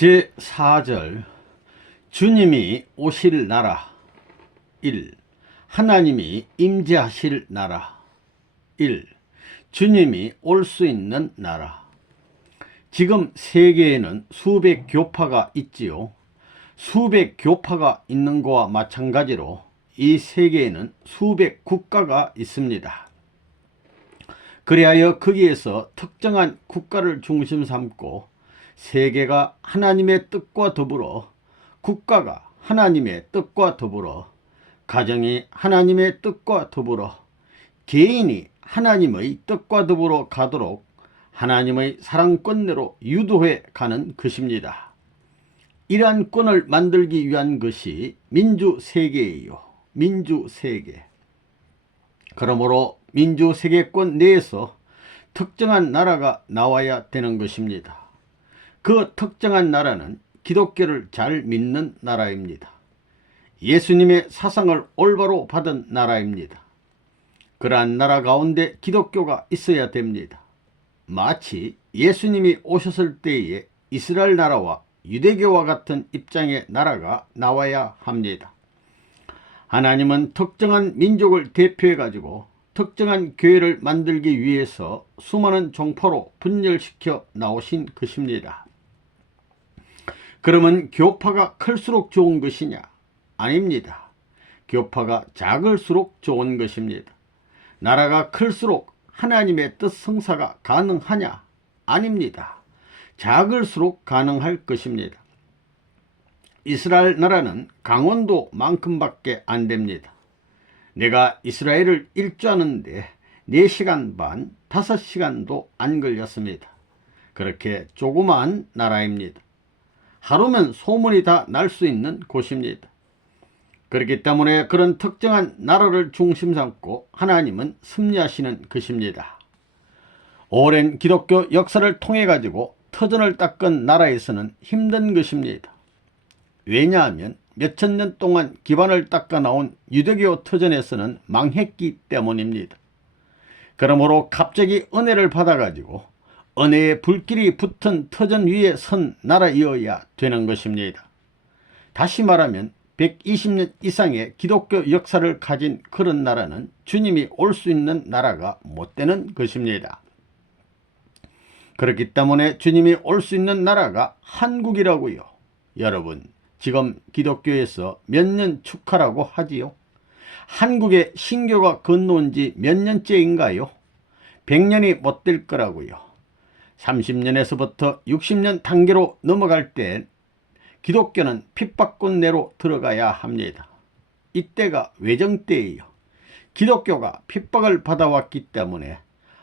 제4절 주님이 오실 나라 1. 하나님이 임재하실 나라 1. 주님이 올 수 있는 나라. 지금 세계에는 수백 교파가 있지요. 수백 교파가 있는 것과 마찬가지로 이 세계에는 수백 국가가 있습니다. 그리하여 거기에서 특정한 국가를 중심 삼고 세계가 하나님의 뜻과 더불어, 국가가 하나님의 뜻과 더불어, 가정이 하나님의 뜻과 더불어, 개인이 하나님의 뜻과 더불어 가도록 하나님의 사랑권내로 유도해 가는 것입니다. 이러한 권을 만들기 위한 것이 민주세계예요. 민주세계. 그러므로 민주세계권 내에서 특정한 나라가 나와야 되는 것입니다. 그 특정한 나라는 기독교를 잘 믿는 나라입니다. 예수님의 사상을 올바로 받은 나라입니다. 그러한 나라 가운데 기독교가 있어야 됩니다. 마치 예수님이 오셨을 때에 이스라엘 나라와 유대교와 같은 입장의 나라가 나와야 합니다. 하나님은 특정한 민족을 대표해 가지고 특정한 교회를 만들기 위해서 수많은 종파로 분열시켜 나오신 것입니다. 그러면 교파가 클수록 좋은 것이냐? 아닙니다. 교파가 작을수록 좋은 것입니다. 나라가 클수록 하나님의 뜻 성사가 가능하냐? 아닙니다. 작을수록 가능할 것입니다. 이스라엘 나라는 강원도만큼밖에 안 됩니다. 내가 이스라엘을 일주하는데 4시간 반, 5시간도 안 걸렸습니다. 그렇게 조그마한 나라입니다. 하루면 소문이 다 날 수 있는 곳입니다. 그렇기 때문에 그런 특정한 나라를 중심 삼고 하나님은 섭리하시는 것입니다. 오랜 기독교 역사를 통해 가지고 터전을 닦은 나라에서는 힘든 것입니다. 왜냐하면 몇천 년 동안 기반을 닦아 나온 유대교 터전에서는 망했기 때문입니다. 그러므로 갑자기 은혜를 받아 가지고 은혜의 불길이 붙은 터전 위에 선 나라이어야 되는 것입니다. 다시 말하면 120년 이상의 기독교 역사를 가진 그런 나라는 주님이 올 수 있는 나라가 못 되는 것입니다. 그렇기 때문에 주님이 올 수 있는 나라가 한국이라고요. 여러분, 지금 기독교에서 몇 년 축하라고 하지요? 한국에 신교가 건너온 지 몇 년째인가요? 100년이 못 될 거라고요. 30년에서부터 60년 단계로 넘어갈 때 기독교는 핍박권 내로 들어가야 합니다. 이때가 외정때예요. 기독교가 핍박을 받아왔기 때문에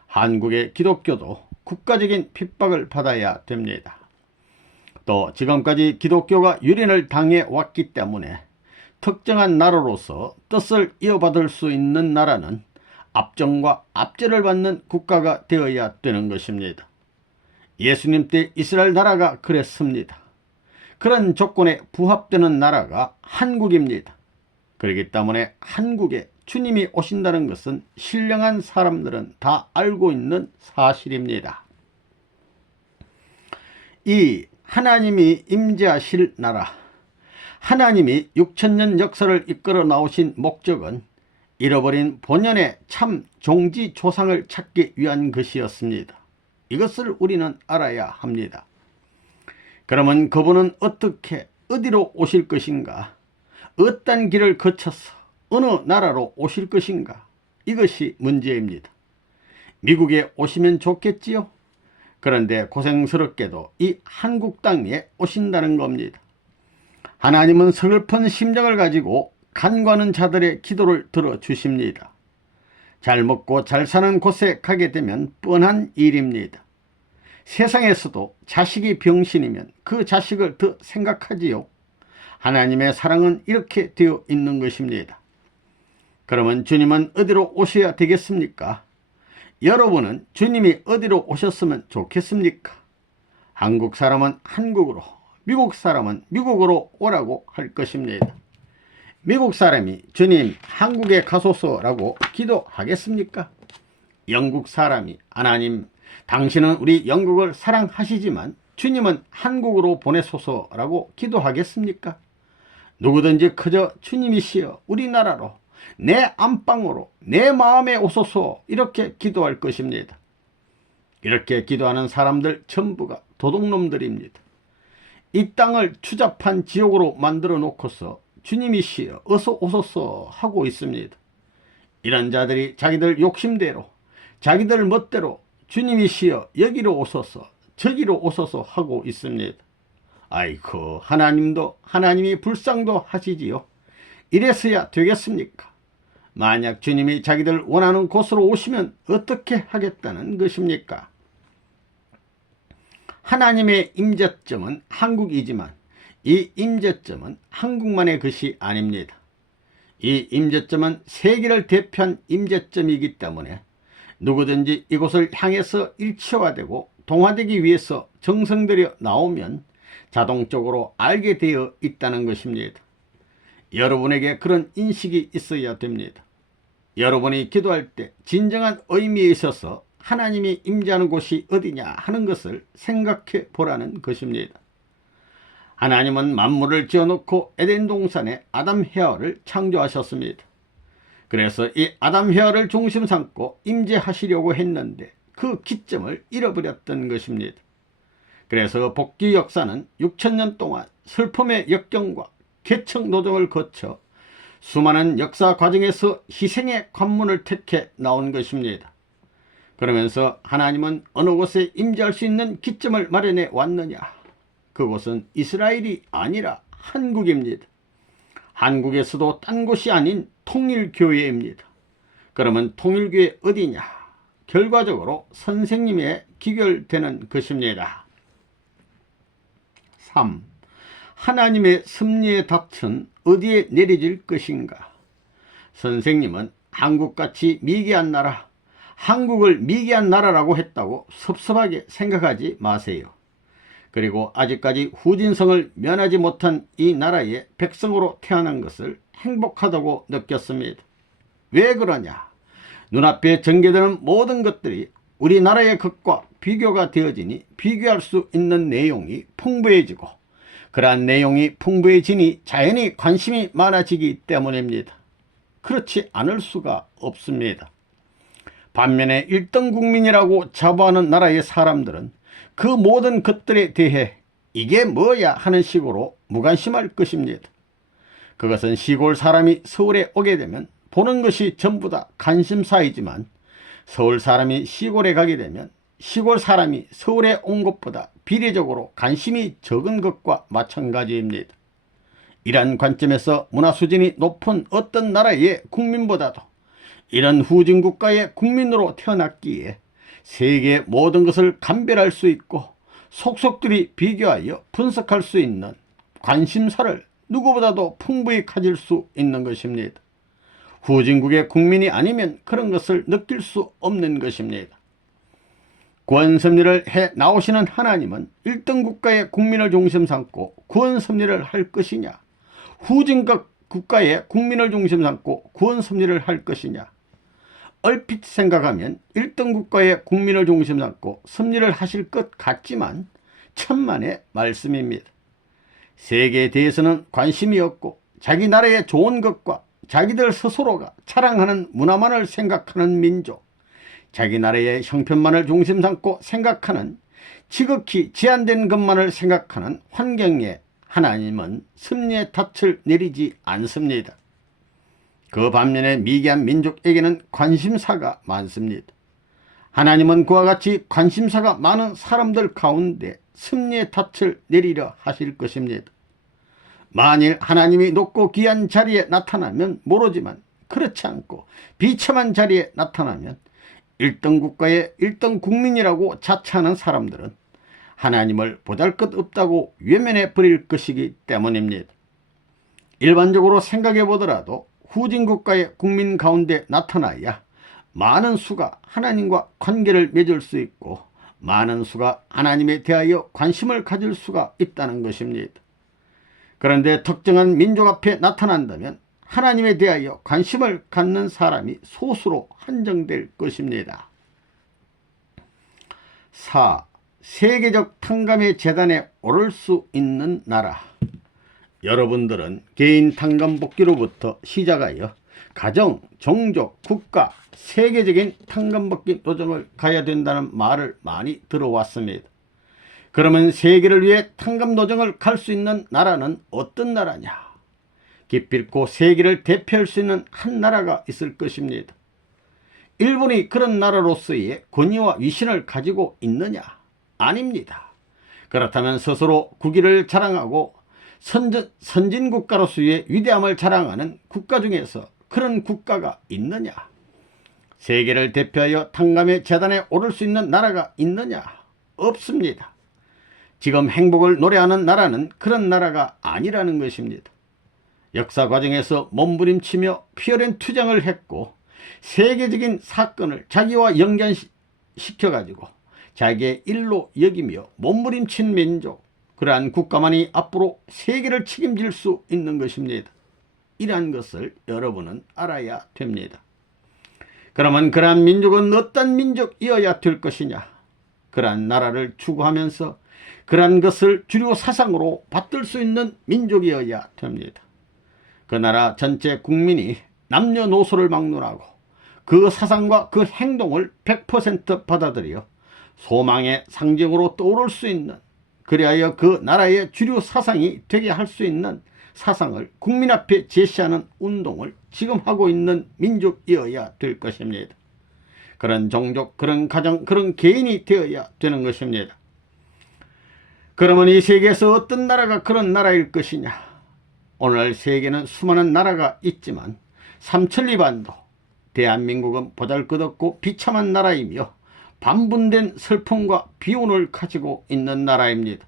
한국의 기독교도 국가적인 핍박을 받아야 됩니다. 또 지금까지 기독교가 유린을 당해 왔기 때문에 특정한 나라로서 뜻을 이어받을 수 있는 나라는 압정과 압제를 받는 국가가 되어야 되는 것입니다. 예수님 때 이스라엘 나라가 그랬습니다. 그런 조건에 부합되는 나라가 한국입니다. 그렇기 때문에 한국에 주님이 오신다는 것은 신령한 사람들은 다 알고 있는 사실입니다. 이 하나님이 임재하실 나라. 하나님이 6천년 역사를 이끌어 나오신 목적은 잃어버린 본연의 참 종지 조상을 찾기 위한 것이었습니다. 이것을 우리는 알아야 합니다. 그러면 그분은 어떻게, 어디로 오실 것인가? 어떤 길을 거쳐서 어느 나라로 오실 것인가? 이것이 문제입니다. 미국에 오시면 좋겠지요? 그런데 고생스럽게도 이 한국 땅에 오신다는 겁니다. 하나님은 서글픈 심정을 가지고 간구하는 자들의 기도를 들어주십니다. 잘 먹고 잘 사는 곳에 가게 되면 뻔한 일입니다. 세상에서도 자식이 병신이면 그 자식을 더 생각하지요. 하나님의 사랑은 이렇게 되어 있는 것입니다. 그러면 주님은 어디로 오셔야 되겠습니까? 여러분은 주님이 어디로 오셨으면 좋겠습니까? 한국 사람은 한국으로, 미국 사람은 미국으로 오라고 할 것입니다. 미국 사람이 주님 한국에 가소서라고 기도하겠습니까? 영국 사람이 하나님 당신은 우리 영국을 사랑하시지만 주님은 한국으로 보내소서라고 기도하겠습니까? 누구든지 그저 주님이시여 우리나라로, 내 안방으로, 내 마음에 오소서 이렇게 기도할 것입니다. 이렇게 기도하는 사람들 전부가 도둑놈들입니다. 이 땅을 추잡한 지옥으로 만들어 놓고서 주님이시여 어서 오소서 하고 있습니다. 이런 자들이 자기들 욕심대로, 자기들 멋대로 주님이시여 여기로 오소서, 저기로 오소서 하고 있습니다. 아이고, 하나님이 불쌍도 하시지요. 이래서야 되겠습니까? 만약 주님이 자기들 원하는 곳으로 오시면 어떻게 하겠다는 것입니까? 하나님의 임재점은 한국이지만 이 임재점은 한국만의 것이 아닙니다. 이 임재점은 세계를 대표한 임재점이기 때문에 누구든지 이곳을 향해서 일치화되고 동화되기 위해서 정성들여 나오면 자동적으로 알게 되어 있다는 것입니다. 여러분에게 그런 인식이 있어야 됩니다. 여러분이 기도할 때 진정한 의미에 있어서 하나님이 임재하는 곳이 어디냐 하는 것을 생각해 보라는 것입니다. 하나님은 만물을 지어놓고 에덴 동산에 아담 헤아를 창조하셨습니다. 그래서 이 아담 헤아를 중심 삼고 임재하시려고 했는데 그 기점을 잃어버렸던 것입니다. 그래서 복귀 역사는 6,000년 동안 슬픔의 역경과 개척 노정을 거쳐 수많은 역사 과정에서 희생의 관문을 택해 나온 것입니다. 그러면서 하나님은 어느 곳에 임재할 수 있는 기점을 마련해 왔느냐? 그곳은 이스라엘이 아니라 한국입니다. 한국에서도 딴 곳이 아닌 통일교회입니다. 그러면 통일교회 어디냐? 결과적으로 선생님에 기결되는 것입니다. 3. 하나님의 섭리의 닻은 어디에 내려질 것인가? 선생님은 한국같이 미개한 나라, 한국을 미개한 나라라고 했다고 섭섭하게 생각하지 마세요. 그리고 아직까지 후진성을 면하지 못한 이 나라의 백성으로 태어난 것을 행복하다고 느꼈습니다. 왜 그러냐? 눈앞에 전개되는 모든 것들이 우리나라의 것과 비교가 되어지니 비교할 수 있는 내용이 풍부해지고, 그러한 내용이 풍부해지니 자연히 관심이 많아지기 때문입니다. 그렇지 않을 수가 없습니다. 반면에 1등 국민이라고 자부하는 나라의 사람들은 그 모든 것들에 대해 이게 뭐야 하는 식으로 무관심할 것입니다. 그것은 시골 사람이 서울에 오게 되면 보는 것이 전부 다 관심사이지만, 서울 사람이 시골에 가게 되면 시골 사람이 서울에 온 것보다 비례적으로 관심이 적은 것과 마찬가지입니다. 이러한 관점에서 문화 수준이 높은 어떤 나라의 국민보다도 이런 후진국가의 국민으로 태어났기에 세계의 모든 것을 감별할 수 있고 속속들이 비교하여 분석할 수 있는 관심사를 누구보다도 풍부히 가질 수 있는 것입니다. 후진국의 국민이 아니면 그런 것을 느낄 수 없는 것입니다. 구원섭리를 해 나오시는 하나님은 1등 국가의 국민을 중심 삼고 구원섭리를 할 것이냐, 후진국 국가의 국민을 중심 삼고 구원섭리를 할 것이냐? 얼핏 생각하면 1등 국가의 국민을 중심 삼고 섭리를 하실 것 같지만 천만의 말씀입니다. 세계에 대해서는 관심이 없고 자기 나라의 좋은 것과 자기들 스스로가 자랑하는 문화만을 생각하는 민족, 자기 나라의 형편만을 중심 삼고 생각하는 지극히 제한된 것만을 생각하는 환경에 하나님은 섭리의 닻을 내리지 않습니다. 그 반면에 미개한 민족에게는 관심사가 많습니다. 하나님은 그와 같이 관심사가 많은 사람들 가운데 섭리의 닻을 내리려 하실 것입니다. 만일 하나님이 높고 귀한 자리에 나타나면 모르지만 그렇지 않고 비참한 자리에 나타나면 1등 국가의 1등 국민이라고 자처하는 사람들은 하나님을 보잘것없다고 외면해 버릴 것이기 때문입니다. 일반적으로 생각해 보더라도 후진국가의 국민 가운데 나타나야 많은 수가 하나님과 관계를 맺을 수 있고 많은 수가 하나님에 대하여 관심을 가질 수가 있다는 것입니다. 그런데 특정한 민족 앞에 나타난다면 하나님에 대하여 관심을 갖는 사람이 소수로 한정될 것입니다. 4. 세계적 탕감의 재단에 오를 수 있는 나라. 여러분들은 개인 탕감 복귀로부터 시작하여 가정, 종족, 국가, 세계적인 탕감 복귀 도정을 가야 된다는 말을 많이 들어왔습니다. 그러면 세계를 위해 탕감 도정을 갈 수 있는 나라는 어떤 나라냐? 기필코 세계를 대표할 수 있는 한 나라가 있을 것입니다. 일본이 그런 나라로서의 권위와 위신을 가지고 있느냐? 아닙니다. 그렇다면 스스로 국위를 자랑하고 선진국가로서의 위대함을 자랑하는 국가 중에서 그런 국가가 있느냐? 세계를 대표하여 탕감의 재단에 오를 수 있는 나라가 있느냐? 없습니다. 지금 행복을 노래하는 나라는 그런 나라가 아니라는 것입니다. 역사 과정에서 몸부림치며 피어낸 투쟁을 했고 세계적인 사건을 자기와 연관시켜가지고 자기의 일로 여기며 몸부림친 민족, 그러한 국가만이 앞으로 세계를 책임질 수 있는 것입니다. 이러한 것을 여러분은 알아야 됩니다. 그러면 그러한 민족은 어떤 민족이어야 될 것이냐? 그러한 나라를 추구하면서 그러한 것을 주류 사상으로 받들 수 있는 민족이어야 됩니다. 그 나라 전체 국민이 남녀노소를 막론하고 그 사상과 그 행동을 100% 받아들여 소망의 상징으로 떠오를 수 있는, 그리하여 그 나라의 주류 사상이 되게 할 수 있는 사상을 국민 앞에 제시하는 운동을 지금 하고 있는 민족이어야 될 것입니다. 그런 종족, 그런 가정, 그런 개인이 되어야 되는 것입니다. 그러면 이 세계에서 어떤 나라가 그런 나라일 것이냐? 오늘 세계는 수많은 나라가 있지만 삼천리반도, 대한민국은 보잘것없고 비참한 나라이며 반분된 슬픔과 비운을 가지고 있는 나라입니다.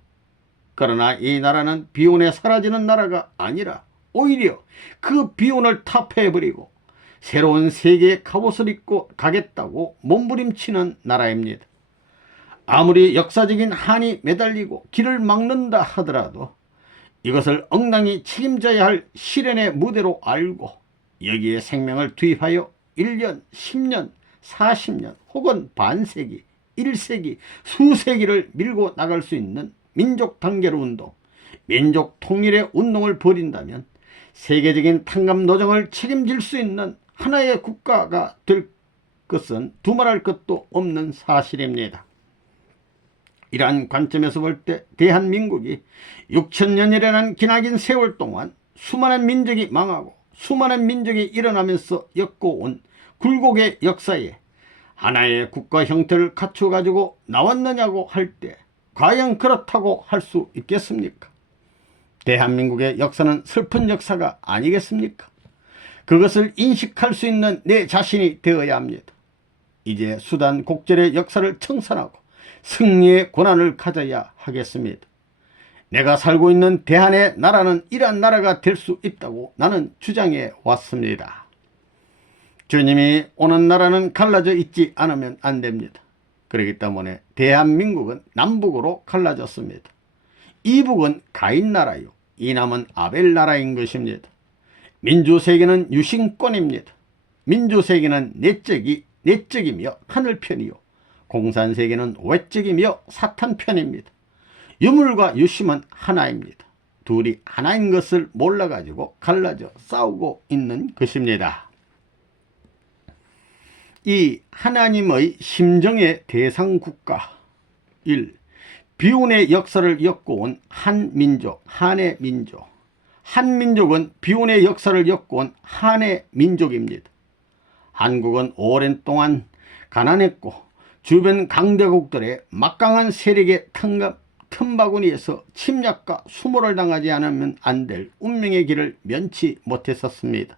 그러나 이 나라는 비운에 사라지는 나라가 아니라 오히려 그 비운을 타파해버리고 새로운 세계의 갑옷을 입고 가겠다고 몸부림치는 나라입니다. 아무리 역사적인 한이 매달리고 길을 막는다 하더라도 이것을 엉망이 책임져야 할 시련의 무대로 알고 여기에 생명을 투입하여 1년, 10년, 40년 혹은 반세기, 1세기, 수세기를 밀고 나갈 수 있는 민족 단결 운동, 민족 통일의 운동을 벌인다면 세계적인 탕감 노정을 책임질 수 있는 하나의 국가가 될 것은 두말할 것도 없는 사실입니다. 이러한 관점에서 볼 때 대한민국이 6천년이라는 기나긴 세월 동안 수많은 민족이 망하고 수많은 민족이 일어나면서 엮어온 굴곡의 역사에 하나의 국가 형태를 갖춰가지고 나왔느냐고 할 때 과연 그렇다고 할 수 있겠습니까? 대한민국의 역사는 슬픈 역사가 아니겠습니까? 그것을 인식할 수 있는 내 자신이 되어야 합니다. 이제 수단 곡절의 역사를 청산하고 승리의 권한을 가져야 하겠습니다. 내가 살고 있는 대한의 나라는 이러한 나라가 될 수 있다고 나는 주장해 왔습니다. 주님이 오는 나라는 갈라져 있지 않으면 안 됩니다. 그렇기 때문에 대한민국은 남북으로 갈라졌습니다. 이북은 가인 나라요, 이남은 아벨 나라인 것입니다. 민주세계는 유신권입니다. 민주세계는 내적이며 하늘편이요, 공산세계는 외적이며 사탄편입니다. 유물과 유심은 하나입니다. 둘이 하나인 것을 몰라가지고 갈라져 싸우고 있는 것입니다. 이 하나님의 심정의 대상 국가 1. 비운의 역사를 엮어온 한민족, 한의 민족. 한민족은 비운의 역사를 겪어온 한의 민족입니다. 한국은 오랜 동안 가난했고 주변 강대국들의 막강한 세력의 틈바구니에서 침략과 수모를 당하지 않으면 안 될 운명의 길을 면치 못했었습니다.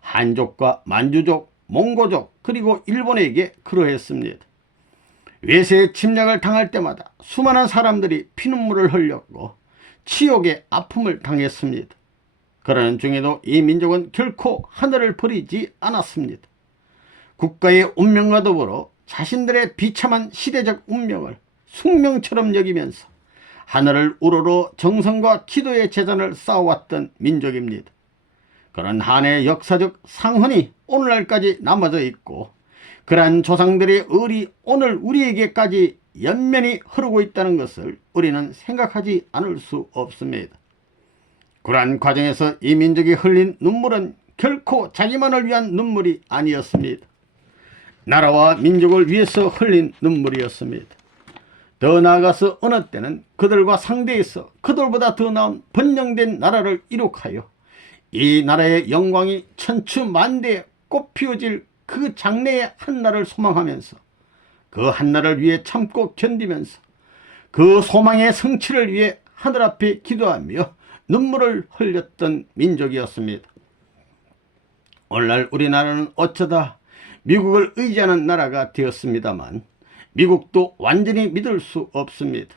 한족과 만주족, 몽고족 그리고 일본에게 그러했습니다. 외세의 침략을 당할 때마다 수많은 사람들이 피눈물을 흘렸고 치욕의 아픔을 당했습니다. 그러는 중에도 이 민족은 결코 하늘을 버리지 않았습니다. 국가의 운명과 더불어 자신들의 비참한 시대적 운명을 숙명처럼 여기면서 하늘을 우러러 정성과 기도의 재단을 쌓아왔던 민족입니다. 그런 한의 역사적 상흔이 오늘날까지 남아져 있고 그러한 조상들의 을이 오늘 우리에게까지 연면이 흐르고 있다는 것을 우리는 생각하지 않을 수 없습니다. 그러한 과정에서 이 민족이 흘린 눈물은 결코 자기만을 위한 눈물이 아니었습니다. 나라와 민족을 위해서 흘린 눈물이었습니다. 더 나아가서 어느 때는 그들과 상대해서 그들보다 더 나은 번영된 나라를 이룩하여 이 나라의 영광이 천추만대에 꽃피워질 그 장래의 한날을 소망하면서 그 한날을 위해 참고 견디면서 그 소망의 성취를 위해 하늘 앞에 기도하며 눈물을 흘렸던 민족이었습니다. 오늘날 우리나라는 어쩌다 미국을 의지하는 나라가 되었습니다만 미국도 완전히 믿을 수 없습니다.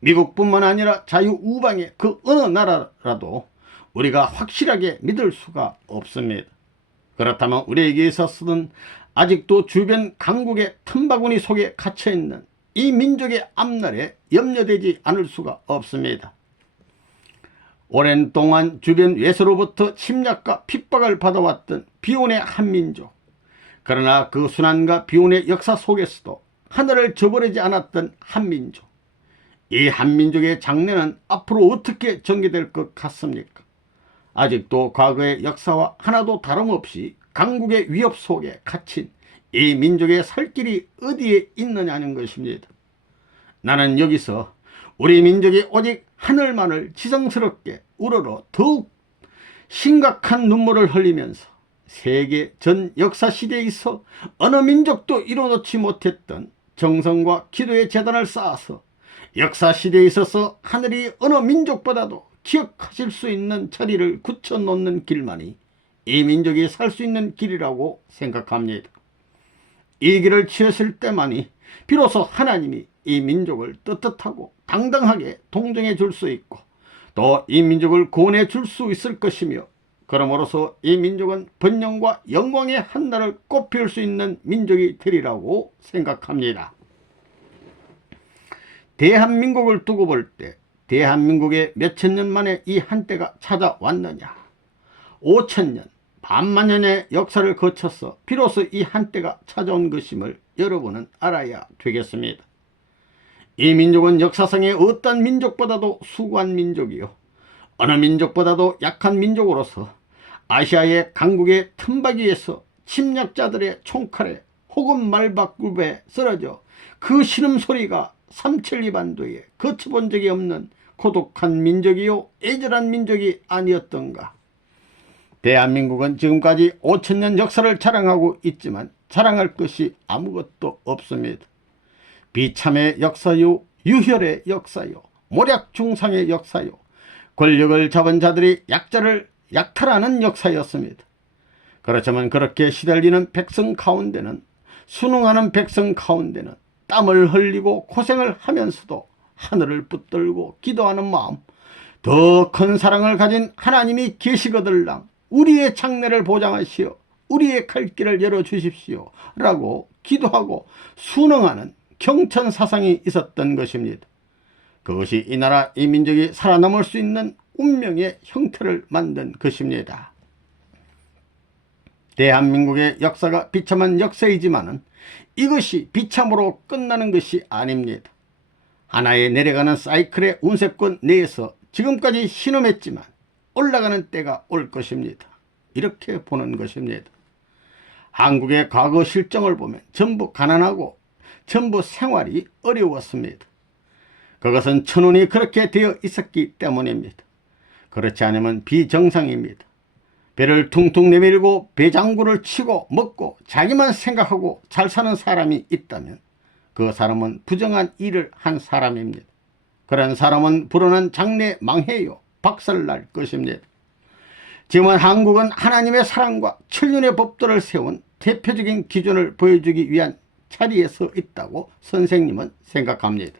미국뿐만 아니라 자유우방의 그 어느 나라라도 우리가 확실하게 믿을 수가 없습니다. 그렇다면 우리에게 있어서는 아직도 주변 강국의 틈바구니 속에 갇혀있는 이 민족의 앞날에 염려되지 않을 수가 없습니다. 오랜 동안 주변 외세로부터 침략과 핍박을 받아왔던 비혼의 한민족, 그러나 그 순환과 비혼의 역사 속에서도 하늘을 저버리지 않았던 한민족, 이 한민족의 장래는 앞으로 어떻게 전개될 것 같습니까? 아직도 과거의 역사와 하나도 다름없이 강국의 위협 속에 갇힌 이 민족의 살 길이 어디에 있느냐는 것입니다. 나는 여기서 우리 민족이 오직 하늘만을 지성스럽게 우러러 더욱 심각한 눈물을 흘리면서 세계 전 역사시대에 있어 어느 민족도 이루어놓지 못했던 정성과 기도의 재단을 쌓아서 역사시대에 있어서 하늘이 어느 민족보다도 기억하실 수 있는 자리를 굳혀놓는 길만이 이 민족이 살 수 있는 길이라고 생각합니다. 이 길을 취했을 때만이 비로소 하나님이 이 민족을 떳떳하고 당당하게 동정해 줄 수 있고 또 이 민족을 구원해 줄 수 있을 것이며, 그러므로서 이 민족은 번영과 영광의 한날을 꽃피울 수 있는 민족이 되리라고 생각합니다. 대한민국을 두고 볼 때 대한민국에 몇천 년 만에 이 한때가 찾아왔느냐? 5천년, 반만년의 역사를 거쳐서 비로소 이 한때가 찾아온 것임을 여러분은 알아야 되겠습니다. 이 민족은 역사상의 어떤 민족보다도 수고한 민족이요, 어느 민족보다도 약한 민족으로서 아시아의 강국의 틈바귀에서 침략자들의 총칼에 혹은 말바꿈에 쓰러져 그 신음소리가 삼천리반도에 거쳐본 적이 없는 고독한 민족이요 애절한 민족이 아니었던가. 대한민국은 지금까지 5천년 역사를 자랑하고 있지만 자랑할 것이 아무것도 없습니다. 비참의 역사요, 유혈의 역사요, 모략중상의 역사요, 권력을 잡은 자들이 약자를 약탈하는 역사였습니다. 그렇지만 그렇게 시달리는 백성 가운데는, 순응하는 백성 가운데는 땀을 흘리고 고생을 하면서도 하늘을 붙들고 기도하는 마음, 더 큰 사랑을 가진 하나님이 계시거들랑 우리의 장래를 보장하시어 우리의 갈 길을 열어주십시오 라고 기도하고 순응하는 경천 사상이 있었던 것입니다. 그것이 이 나라 이 민족이 살아남을 수 있는 운명의 형태를 만든 것입니다. 대한민국의 역사가 비참한 역사이지만은 이것이 비참으로 끝나는 것이 아닙니다. 하나의 내려가는 사이클의 운세권 내에서 지금까지 신음했지만 올라가는 때가 올 것입니다. 이렇게 보는 것입니다. 한국의 과거 실정을 보면 전부 가난하고 전부 생활이 어려웠습니다. 그것은 천운이 그렇게 되어 있었기 때문입니다. 그렇지 않으면 비정상입니다. 배를 퉁퉁 내밀고 배장구를 치고 먹고 자기만 생각하고 잘 사는 사람이 있다면 그 사람은 부정한 일을 한 사람입니다. 그런 사람은 불어난 장래 망해요, 박살날 것입니다. 지금은 한국은 하나님의 사랑과 천륜의 법도를 세운 대표적인 기준을 보여주기 위한 자리에서 있다고 선생님은 생각합니다.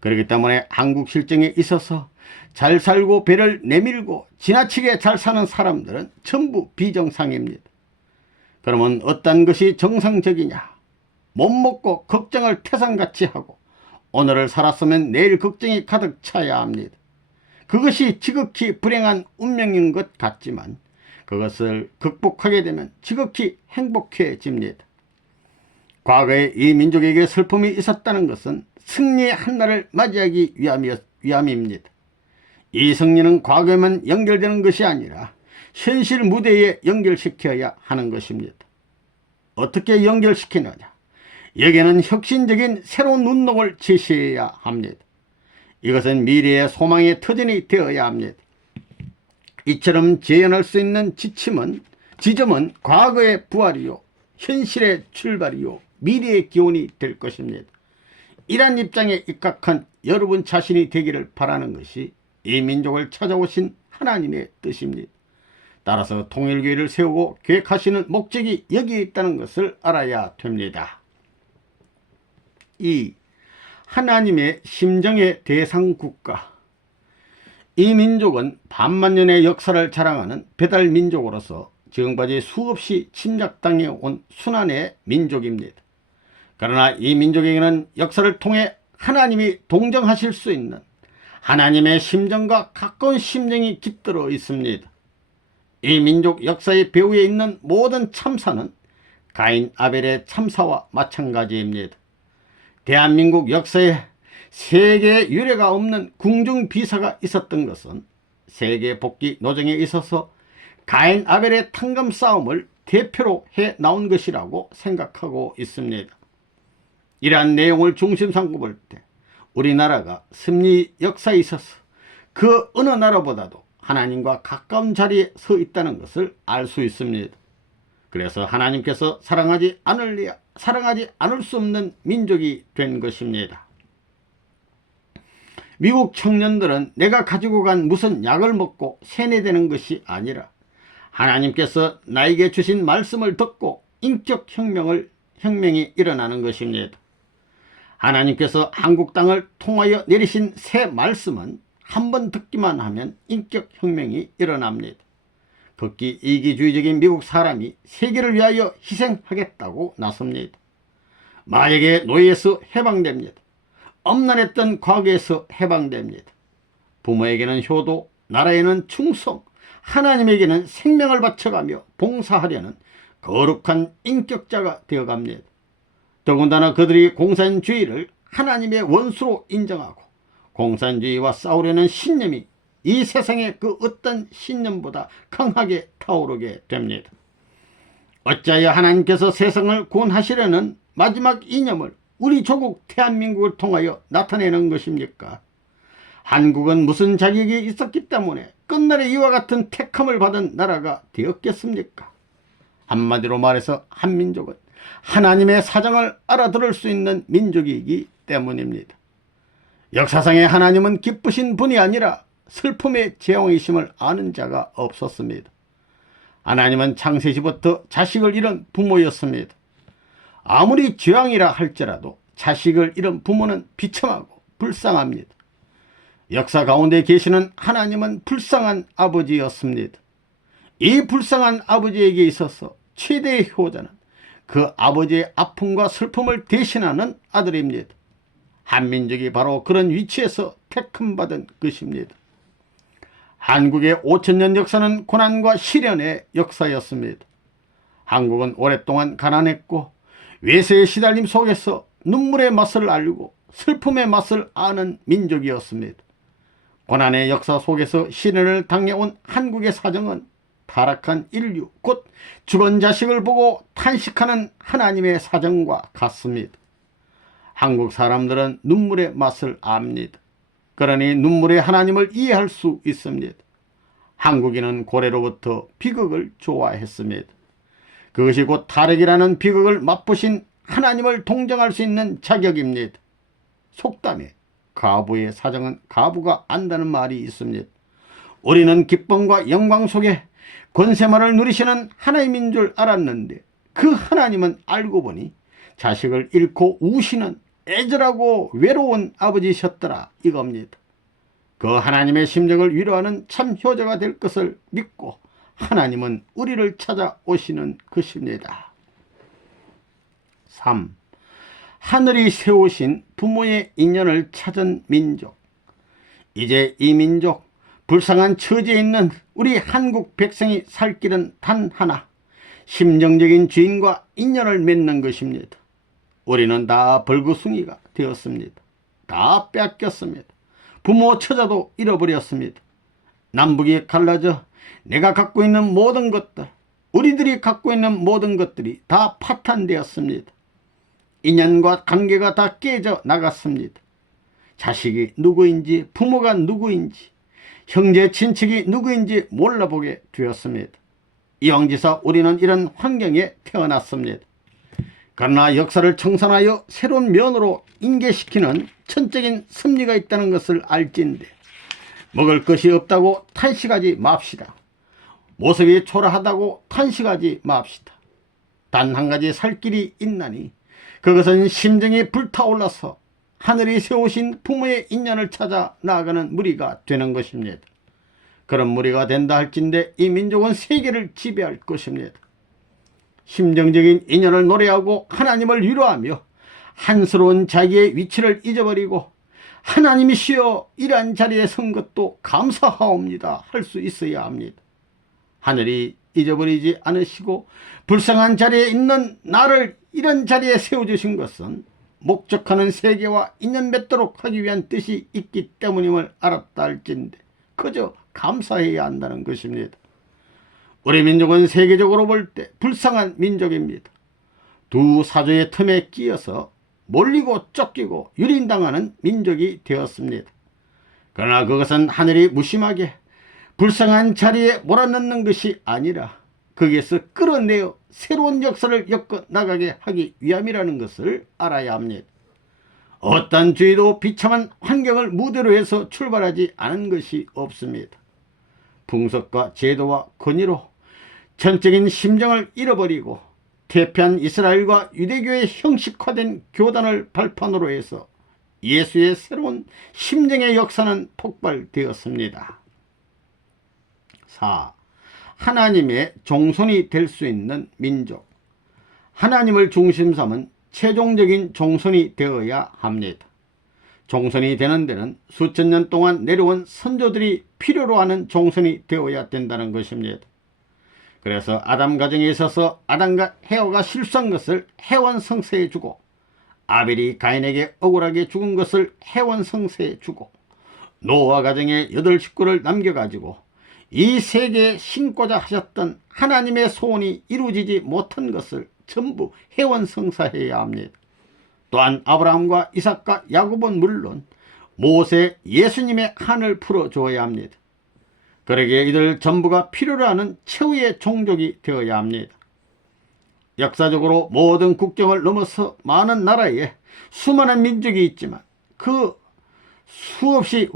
그렇기 때문에 한국 실정에 있어서 잘 살고 배를 내밀고 지나치게 잘 사는 사람들은 전부 비정상입니다. 그러면 어떤 것이 정상적이냐? 못 먹고 걱정을 태산같이 하고 오늘을 살았으면 내일 걱정이 가득 차야 합니다. 그것이 지극히 불행한 운명인 것 같지만 그것을 극복하게 되면 지극히 행복해집니다. 과거에 이 민족에게 슬픔이 있었다는 것은 승리의 한날을 맞이하기 위함입니다. 이 승리는 과거에만 연결되는 것이 아니라 현실 무대에 연결시켜야 하는 것입니다. 어떻게 연결시키느냐? 여기에는 혁신적인 새로운 눈높이를 제시해야 합니다. 이것은 미래의 소망의 터전이 되어야 합니다. 이처럼 재현할 수 있는 지점은 과거의 부활이요, 현실의 출발이요, 미래의 기원이 될 것입니다. 이러한 입장에 입각한 여러분 자신이 되기를 바라는 것이 이 민족을 찾아오신 하나님의 뜻입니다. 따라서 통일교회를 세우고 계획하시는 목적이 여기에 있다는 것을 알아야 됩니다. 2. 하나님의 심정의 대상 국가. 이 민족은 반만년의 역사를 자랑하는 배달 민족으로서 지금까지 수없이 침략당해 온 순환의 민족입니다. 그러나 이 민족에게는 역사를 통해 하나님이 동정하실 수 있는 하나님의 심정과 가까운 심정이 깃들어 있습니다. 이 민족 역사의 배후에 있는 모든 참사는 가인 아벨의 참사와 마찬가지입니다. 대한민국 역사에 세계의 유례가 없는 궁중비사가 있었던 것은 세계 복귀 노정에 있어서 가인 아벨의 탕감 싸움을 대표로 해 나온 것이라고 생각하고 있습니다. 이러한 내용을 중심 삼고 볼 때 우리나라가 승리 역사에 있어서 그 어느 나라보다도 하나님과 가까운 자리에 서 있다는 것을 알 수 있습니다. 그래서 하나님께서 사랑하지 않을 수 없는 민족이 된 것입니다. 미국 청년들은 내가 가지고 간 무슨 약을 먹고 세뇌되는 것이 아니라 하나님께서 나에게 주신 말씀을 듣고 인격 혁명이 일어나는 것입니다. 하나님께서 한국 땅을 통하여 내리신 새 말씀은 한 번 듣기만 하면 인격 혁명이 일어납니다. 극히 이기주의적인 미국 사람이 세계를 위하여 희생하겠다고 나섭니다. 마약의 노예에서 해방됩니다. 엄난했던 과거에서 해방됩니다. 부모에게는 효도, 나라에는 충성, 하나님에게는 생명을 바쳐가며 봉사하려는 거룩한 인격자가 되어갑니다. 더군다나 그들이 공산주의를 하나님의 원수로 인정하고 공산주의와 싸우려는 신념이 이 세상의 그 어떤 신념보다 강하게 타오르게 됩니다. 어찌하여 하나님께서 세상을 구원하시려는 마지막 이념을 우리 조국 대한민국을 통하여 나타내는 것입니까? 한국은 무슨 자격이 있었기 때문에 끝날에 이와 같은 택함을 받은 나라가 되었겠습니까? 한마디로 말해서 한민족은 하나님의 사정을 알아들을 수 있는 민족이기 때문입니다. 역사상의 하나님은 기쁘신 분이 아니라 슬픔의 재앙이심을 아는 자가 없었습니다. 하나님은 창세시부터 자식을 잃은 부모였습니다. 아무리 죄왕이라 할지라도 자식을 잃은 부모는 비참하고 불쌍합니다. 역사 가운데 계시는 하나님은 불쌍한 아버지였습니다. 이 불쌍한 아버지에게 있어서 최대의 효자는 그 아버지의 아픔과 슬픔을 대신하는 아들입니다. 한민족이 바로 그런 위치에서 택함받은 것입니다. 한국의 5000년 역사는 고난과 시련의 역사였습니다. 한국은 오랫동안 가난했고 외세의 시달림 속에서 눈물의 맛을 알고 슬픔의 맛을 아는 민족이었습니다. 고난의 역사 속에서 시련을 당해온 한국의 사정은 타락한 인류, 곧 죽은 자식을 보고 탄식하는 하나님의 사정과 같습니다. 한국 사람들은 눈물의 맛을 압니다. 그러니 눈물의 하나님을 이해할 수 있습니다. 한국인은 고래로부터 비극을 좋아했습니다. 그것이 곧 타락이라는 비극을 맛보신 하나님을 동정할 수 있는 자격입니다. 속담에 가부의 사정은 가부가 안다는 말이 있습니다. 우리는 기쁨과 영광 속에 권세만을 누리시는 하나님인 줄 알았는데 그 하나님은 알고 보니 자식을 잃고 우시는 애절하고 외로운 아버지셨더라 이겁니다. 그 하나님의 심정을 위로하는 참 효자가 될 것을 믿고 하나님은 우리를 찾아오시는 것입니다. 3. 하늘이 세우신 부모의 인연을 찾은 민족. 이제 이 민족, 불쌍한 처지에 있는 우리 한국 백성이 살 길은 단 하나, 심정적인 주인과 인연을 맺는 것입니다. 우리는 다 벌거숭이가 되었습니다. 다 뺏겼습니다. 부모 처자도 잃어버렸습니다. 남북이 갈라져 내가 갖고 있는 모든 것들, 우리들이 갖고 있는 모든 것들이 다 파탄되었습니다. 인연과 관계가 다 깨져 나갔습니다. 자식이 누구인지, 부모가 누구인지, 형제 친척이 누구인지 몰라보게 되었습니다. 이왕지사 우리는 이런 환경에 태어났습니다. 그러나 역사를 청산하여 새로운 면으로 인계시키는 천적인 섭리가 있다는 것을 알지인데 먹을 것이 없다고 탄식하지 맙시다. 모습이 초라하다고 탄식하지 맙시다. 단 한 가지 살 길이 있나니 그것은 심정이 불타올라서 하늘이 세우신 부모의 인연을 찾아 나아가는 무리가 되는 것입니다. 그런 무리가 된다 할진대 이 민족은 세계를 지배할 것입니다. 심정적인 인연을 노래하고 하나님을 위로하며 한스러운 자기의 위치를 잊어버리고 하나님이시여 이러한 자리에 선 것도 감사하옵니다 할 수 있어야 합니다. 하늘이 잊어버리지 않으시고 불쌍한 자리에 있는 나를 이런 자리에 세워주신 것은 목적하는 세계와 인연 맺도록 하기 위한 뜻이 있기 때문임을 알았다 할진대 그저 감사해야 한다는 것입니다. 우리 민족은 세계적으로 볼 때 불쌍한 민족입니다. 두 사조의 틈에 끼어서 몰리고 쫓기고 유린당하는 민족이 되었습니다. 그러나 그것은 하늘이 무심하게 불쌍한 자리에 몰아넣는 것이 아니라 거기에서 끌어내어 새로운 역사를 엮어 나가게 하기 위함이라는 것을 알아야 합니다. 어떤 주의도 비참한 환경을 무대로 해서 출발하지 않은 것이 없습니다. 풍속과 제도와 권위로 전적인 심정을 잃어버리고 퇴폐한 이스라엘과 유대교의 형식화된 교단을 발판으로 해서 예수의 새로운 심정의 역사는 폭발되었습니다. 4. 하나님의 종손이 될 수 있는 민족. 하나님을 중심 삼은 최종적인 종손이 되어야 합니다. 종손이 되는 데는 수천 년 동안 내려온 선조들이 필요로 하는 종손이 되어야 된다는 것입니다. 그래서 아담 가정에 있어서 아담과 헤와가 실수한 것을 헤원 성세해 주고 아벨이 가인에게 억울하게 죽은 것을 헤원 성세해 주고 노아 가정에 8 식구를 남겨가지고 이 세계에 심고자 하셨던 하나님의 소원이 이루어지지 못한 것을 전부 헤원 성사해야 합니다. 또한 아브라함과 이삭과 야곱은 물론 모세 예수님의 한을 풀어줘야 합니다. 그러기에 이들 전부가 필요로 하는 최후의 종족이 되어야 합니다. 역사적으로 모든 국경을 넘어서 많은 나라에 수많은 민족이 있지만 그 수없이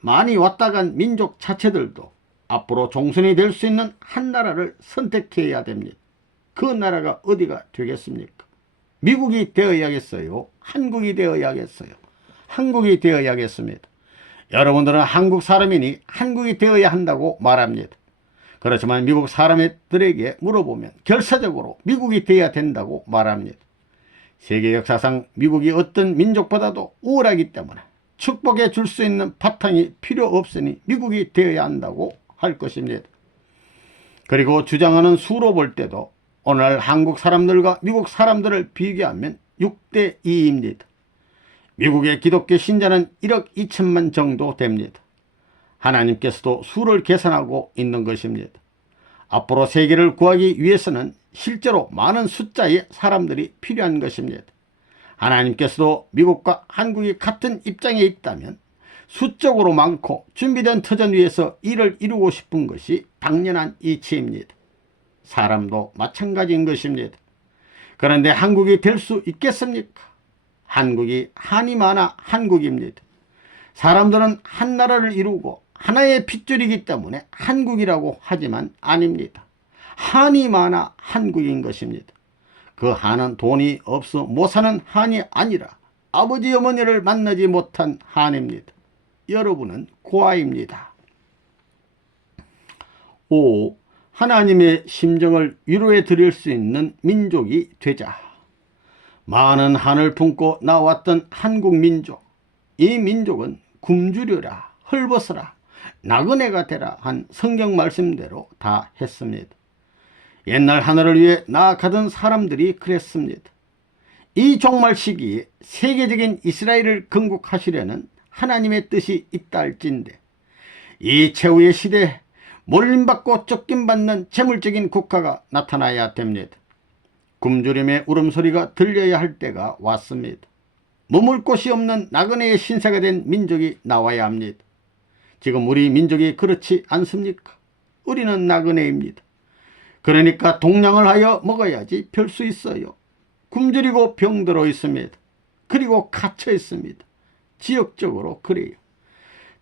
많이 왔다 간 민족 자체들도 앞으로 종손이 될 수 있는 한 나라를 선택해야 됩니다. 그 나라가 어디가 되겠습니까? 미국이 되어야겠어요? 한국이 되어야겠어요? 한국이 되어야겠습니다. 여러분들은 한국 사람이니 한국이 되어야 한다고 말합니다. 그렇지만 미국 사람들에게 물어보면 결사적으로 미국이 되어야 된다고 말합니다. 세계 역사상 미국이 어떤 민족보다도 우월하기 때문에 축복해 줄 수 있는 바탕이 필요 없으니 미국이 되어야 한다고 할 것입니다. 그리고 주장하는 수로 볼 때도 오늘 한국 사람들과 미국 사람들을 비교하면 6대 2입니다. 미국의 기독교 신자는 1억 2천만 정도 됩니다. 하나님께서도 수를 계산하고 있는 것입니다. 앞으로 세계를 구하기 위해서는 실제로 많은 숫자의 사람들이 필요한 것입니다. 하나님께서도 미국과 한국이 같은 입장에 있다면 수적으로 많고 준비된 터전 위에서 일을 이루고 싶은 것이 당연한 이치입니다. 사람도 마찬가지인 것입니다. 그런데 한국이 될 수 있겠습니까? 한국이 한이 많아 한국입니다. 사람들은 한 나라를 이루고 하나의 핏줄이기 때문에 한국이라고 하지만 아닙니다. 한이 많아 한국인 것입니다. 그 한은 돈이 없어 못 사는 한이 아니라 아버지 어머니를 만나지 못한 한입니다. 여러분은 고아입니다. 5. 하나님의 심정을 위로해 드릴 수 있는 민족이 되자. 많은 한을 품고 나왔던 한국 민족, 이 민족은 굶주려라, 헐벗어라, 나그네가 되라 한 성경 말씀대로 다 했습니다. 옛날 하늘을 위해 나아가던 사람들이 그랬습니다. 이 종말 시기에 세계적인 이스라엘을 건국하시려는 하나님의 뜻이 있다 할진대 이 최후의 시대에 몰림받고 쫓김받는 재물적인 국가가 나타나야 됩니다. 굶주림의 울음소리가 들려야 할 때가 왔습니다. 머물 곳이 없는 나그네의 신세가 된 민족이 나와야 합니다. 지금 우리 민족이 그렇지 않습니까? 우리는 나그네입니다. 그러니까 동량을 하여 먹어야지 별 수 있어요. 굶주리고 병들어 있습니다. 그리고 갇혀 있습니다. 지역적으로 그래요.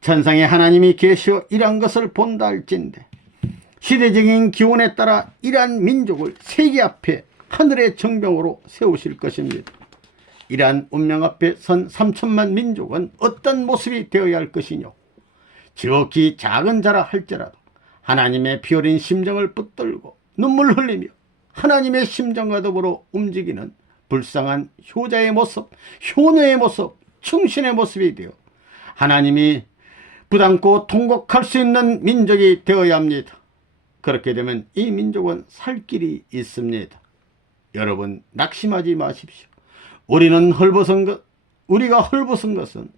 천상에 하나님이 계시어 이러한 것을 본다 할진대 시대적인 기온에 따라 이러한 민족을 세계 앞에 하늘의 정병으로 세우실 것입니다. 이러한 운명 앞에 선 3천만 민족은 어떤 모습이 되어야 할 것이뇨. 지극히 작은 자라 할지라도 하나님의 피어린 심정을 붙들고 눈물 흘리며 하나님의 심정과 더불어 움직이는 불쌍한 효자의 모습, 효녀의 모습, 충신의 모습이 되어 하나님이 부담고 통곡할 수 있는 민족이 되어야 합니다. 그렇게 되면 이 민족은 살 길이 있습니다. 여러분 낙심하지 마십시오. 우리가 헐벗은 것은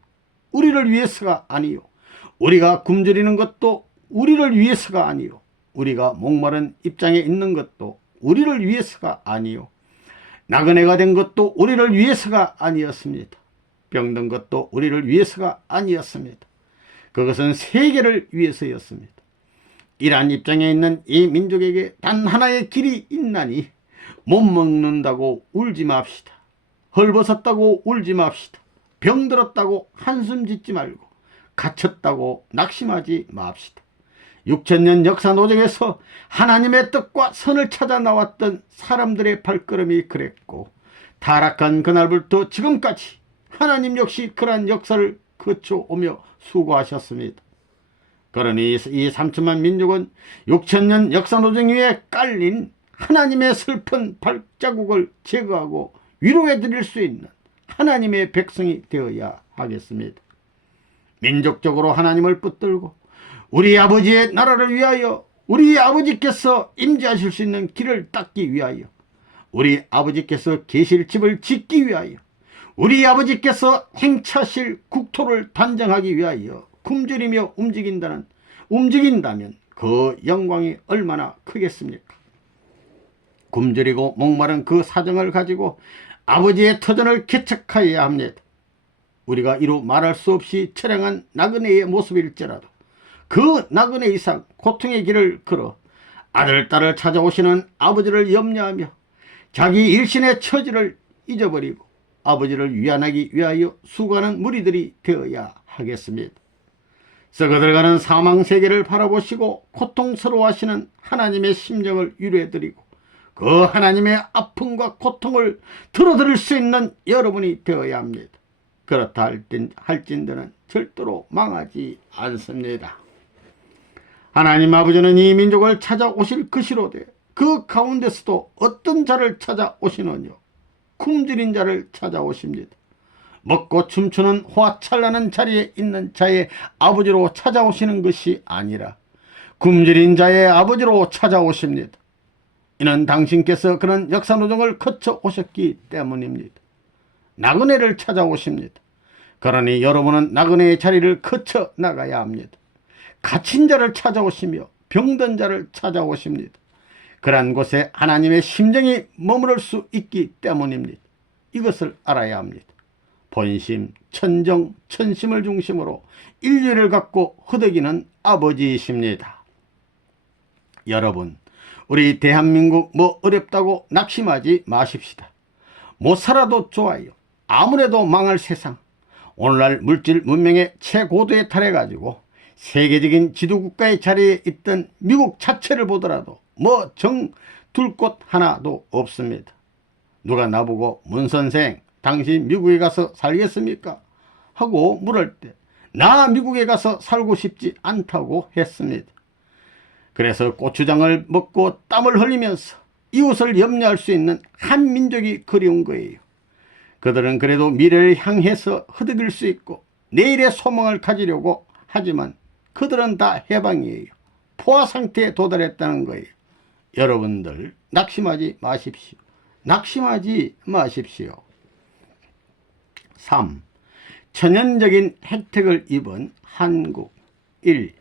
우리를 위해서가 아니요. 우리가 굶주리는 것도 우리를 위해서가 아니요. 우리가 목마른 입장에 있는 것도 우리를 위해서가 아니요. 나그네가 된 것도 우리를 위해서가 아니었습니다. 병든 것도 우리를 위해서가 아니었습니다. 그것은 세계를 위해서였습니다. 이러한 입장에 있는 이 민족에게 단 하나의 길이 있나니 못 먹는다고 울지 맙시다. 헐벗었다고 울지 맙시다. 병들었다고 한숨 짓지 말고 갇혔다고 낙심하지 맙시다. 6천년 역사 노정에서 하나님의 뜻과 선을 찾아 나왔던 사람들의 발걸음이 그랬고 타락한 그날부터 지금까지 하나님 역시 그러한 역사를 거쳐오며 수고하셨습니다. 그러니 이 3천만 민족은 6천년 역사 노정 위에 깔린 하나님의 슬픈 발자국을 제거하고 위로해 드릴 수 있는 하나님의 백성이 되어야 하겠습니다. 민족적으로 하나님을 붙들고 우리 아버지의 나라를 위하여 우리 아버지께서 임재하실 수 있는 길을 닦기 위하여 우리 아버지께서 계실 집을 짓기 위하여 우리 아버지께서 행차실 국토를 단정하기 위하여 굶주리며 움직인다면 그 영광이 얼마나 크겠습니까? 굶주리고 목마른 그 사정을 가지고 아버지의 터전을 개척하여야 합니다. 우리가 이루 말할 수 없이 처량한 나그네의 모습일지라도 그 나그네 이상 고통의 길을 걸어 아들, 딸을 찾아오시는 아버지를 염려하며 자기 일신의 처지를 잊어버리고 아버지를 위안하기 위하여 수고하는 무리들이 되어야 하겠습니다. 썩어들어가는 사망세계를 바라보시고 고통스러워하시는 하나님의 심정을 위로해드리고 그 하나님의 아픔과 고통을 들어드릴 수 있는 여러분이 되어야 합니다. 그렇다 할진대는 절대로 망하지 않습니다. 하나님 아버지는 이 민족을 찾아오실 것이로되 그 가운데서도 어떤 자를 찾아오시느냐? 굶주린 자를 찾아오십니다. 먹고 춤추는 화찬란한 자리에 있는 자의 아버지로 찾아오시는 것이 아니라 굶주린 자의 아버지로 찾아오십니다. 이는 당신께서 그런 역사노정을 거쳐 오셨기 때문입니다. 나그네를 찾아오십니다. 그러니 여러분은 나그네의 자리를 거쳐 나가야 합니다. 갇힌 자를 찾아오시며 병든 자를 찾아오십니다. 그러한 곳에 하나님의 심정이 머무를 수 있기 때문입니다. 이것을 알아야 합니다. 본심, 천정, 천심을 중심으로 인류를 갖고 허덕이는 아버지이십니다. 여러분, 우리 대한민국 뭐 어렵다고 낙심하지 마십시다. 못 살아도 좋아요. 아무래도 망할 세상. 오늘날 물질 문명의 최고도에 달해가지고 세계적인 지도국가의 자리에 있던 미국 자체를 보더라도 뭐 정 둘 곳 하나도 없습니다. 누가 나보고 문선생 당신 미국에 가서 살겠습니까? 하고 물을 때 나 미국에 가서 살고 싶지 않다고 했습니다. 그래서 고추장을 먹고 땀을 흘리면서 이웃을 염려할 수 있는 한 민족이 그리운 거예요. 그들은 그래도 미래를 향해서 허덕일 수 있고 내일의 소망을 가지려고 하지만 그들은 다 해방이에요. 포화 상태에 도달했다는 거예요. 여러분들 낙심하지 마십시오. 낙심하지 마십시오. 3. 천연적인 혜택을 입은 한국. 1.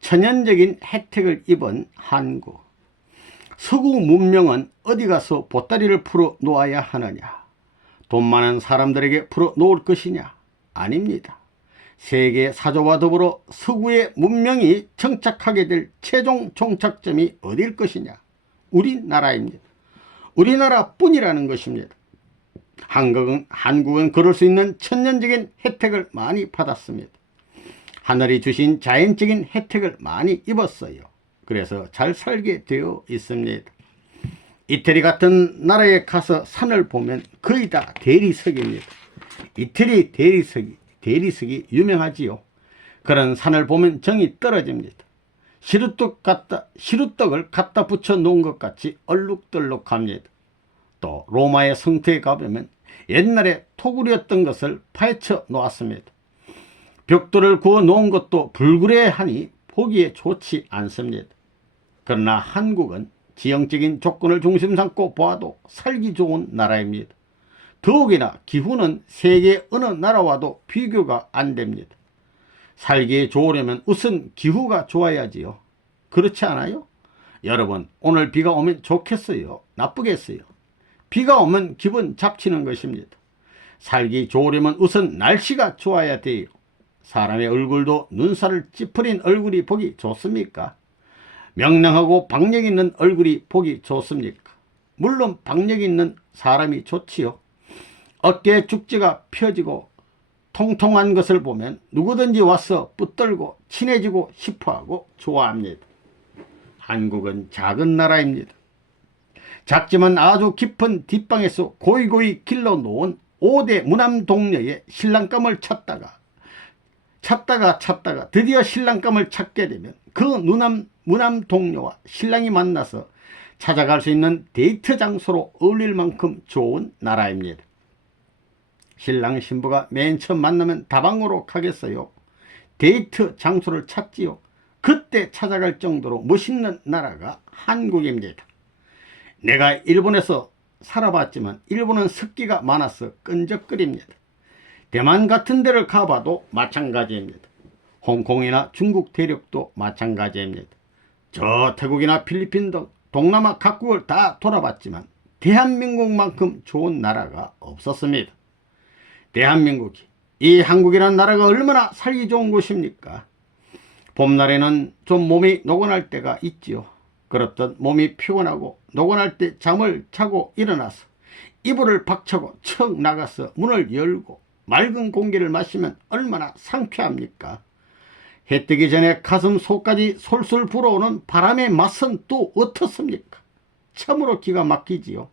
천연적인 혜택을 입은 한국. 서구 문명은 어디 가서 보따리를 풀어 놓아야 하느냐? 돈 많은 사람들에게 풀어 놓을 것이냐? 아닙니다. 세계 사조와 더불어 서구의 문명이 정착하게 될 최종 종착점이 어딜 것이냐? 우리나라입니다. 우리나라뿐이라는 것입니다. 한국은 그럴 수 있는 천연적인 혜택을 많이 받았습니다. 하늘이 주신 자연적인 혜택을 많이 입었어요. 그래서 잘 살게 되어 있습니다. 이태리 같은 나라에 가서 산을 보면 거의 다 대리석입니다. 이태리 대리석이 유명하지요. 그런 산을 보면 정이 떨어집니다. 시루떡을 갖다 붙여 놓은 것 같이 얼룩덜룩합니다. 또 로마의 성터에 가보면 옛날에 토굴이었던 것을 파헤쳐 놓았습니다. 벽돌을 구워 놓은 것도 불그레하니 보기에 좋지 않습니다. 그러나 한국은 지형적인 조건을 중심 삼고 보아도 살기 좋은 나라입니다. 더욱이나 기후는 세계 어느 나라와도 비교가 안 됩니다. 살기 좋으려면 우선 기후가 좋아야지요. 그렇지 않아요? 여러분, 오늘 비가 오면 좋겠어요? 나쁘겠어요? 비가 오면 기분 잡치는 것입니다. 살기 좋으려면 우선 날씨가 좋아야 돼요. 사람의 얼굴도 눈살을 찌푸린 얼굴이 보기 좋습니까? 명랑하고 박력 있는 얼굴이 보기 좋습니까? 물론 박력 있는 사람이 좋지요. 어깨에 죽지가 펴지고 통통한 것을 보면 누구든지 와서 붙들고 친해지고 싶어하고 좋아합니다. 한국은 작은 나라입니다. 작지만 아주 깊은 뒷방에서 고이고이 길러놓은 5대 무남 동료의 신랑감을 찾다가 드디어 신랑감을 찾게 되면 그 무남 동료와 신랑이 만나서 찾아갈 수 있는 데이트 장소로 어울릴 만큼 좋은 나라입니다. 신랑 신부가 맨 처음 만나면 다방으로 가겠어요? 데이트 장소를 찾지요. 그때 찾아갈 정도로 멋있는 나라가 한국입니다. 내가 일본에서 살아봤지만 일본은 습기가 많아서 끈적거립니다. 대만 같은 데를 가봐도 마찬가지입니다. 홍콩이나 중국 대륙도 마찬가지입니다. 저 태국이나 필리핀 등 동남아 각국을 다 돌아봤지만 대한민국만큼 좋은 나라가 없었습니다. 대한민국이, 이 한국이란 나라가 얼마나 살기 좋은 곳입니까? 봄날에는 좀 몸이 노곤할 때가 있지요. 그렇듯 몸이 피곤하고 노곤할 때 잠을 자고 일어나서 이불을 박차고 척 나가서 문을 열고 맑은 공기를 마시면 얼마나 상쾌합니까? 해 뜨기 전에 가슴 속까지 솔솔 불어오는 바람의 맛은 또 어떻습니까? 참으로 기가 막히지요.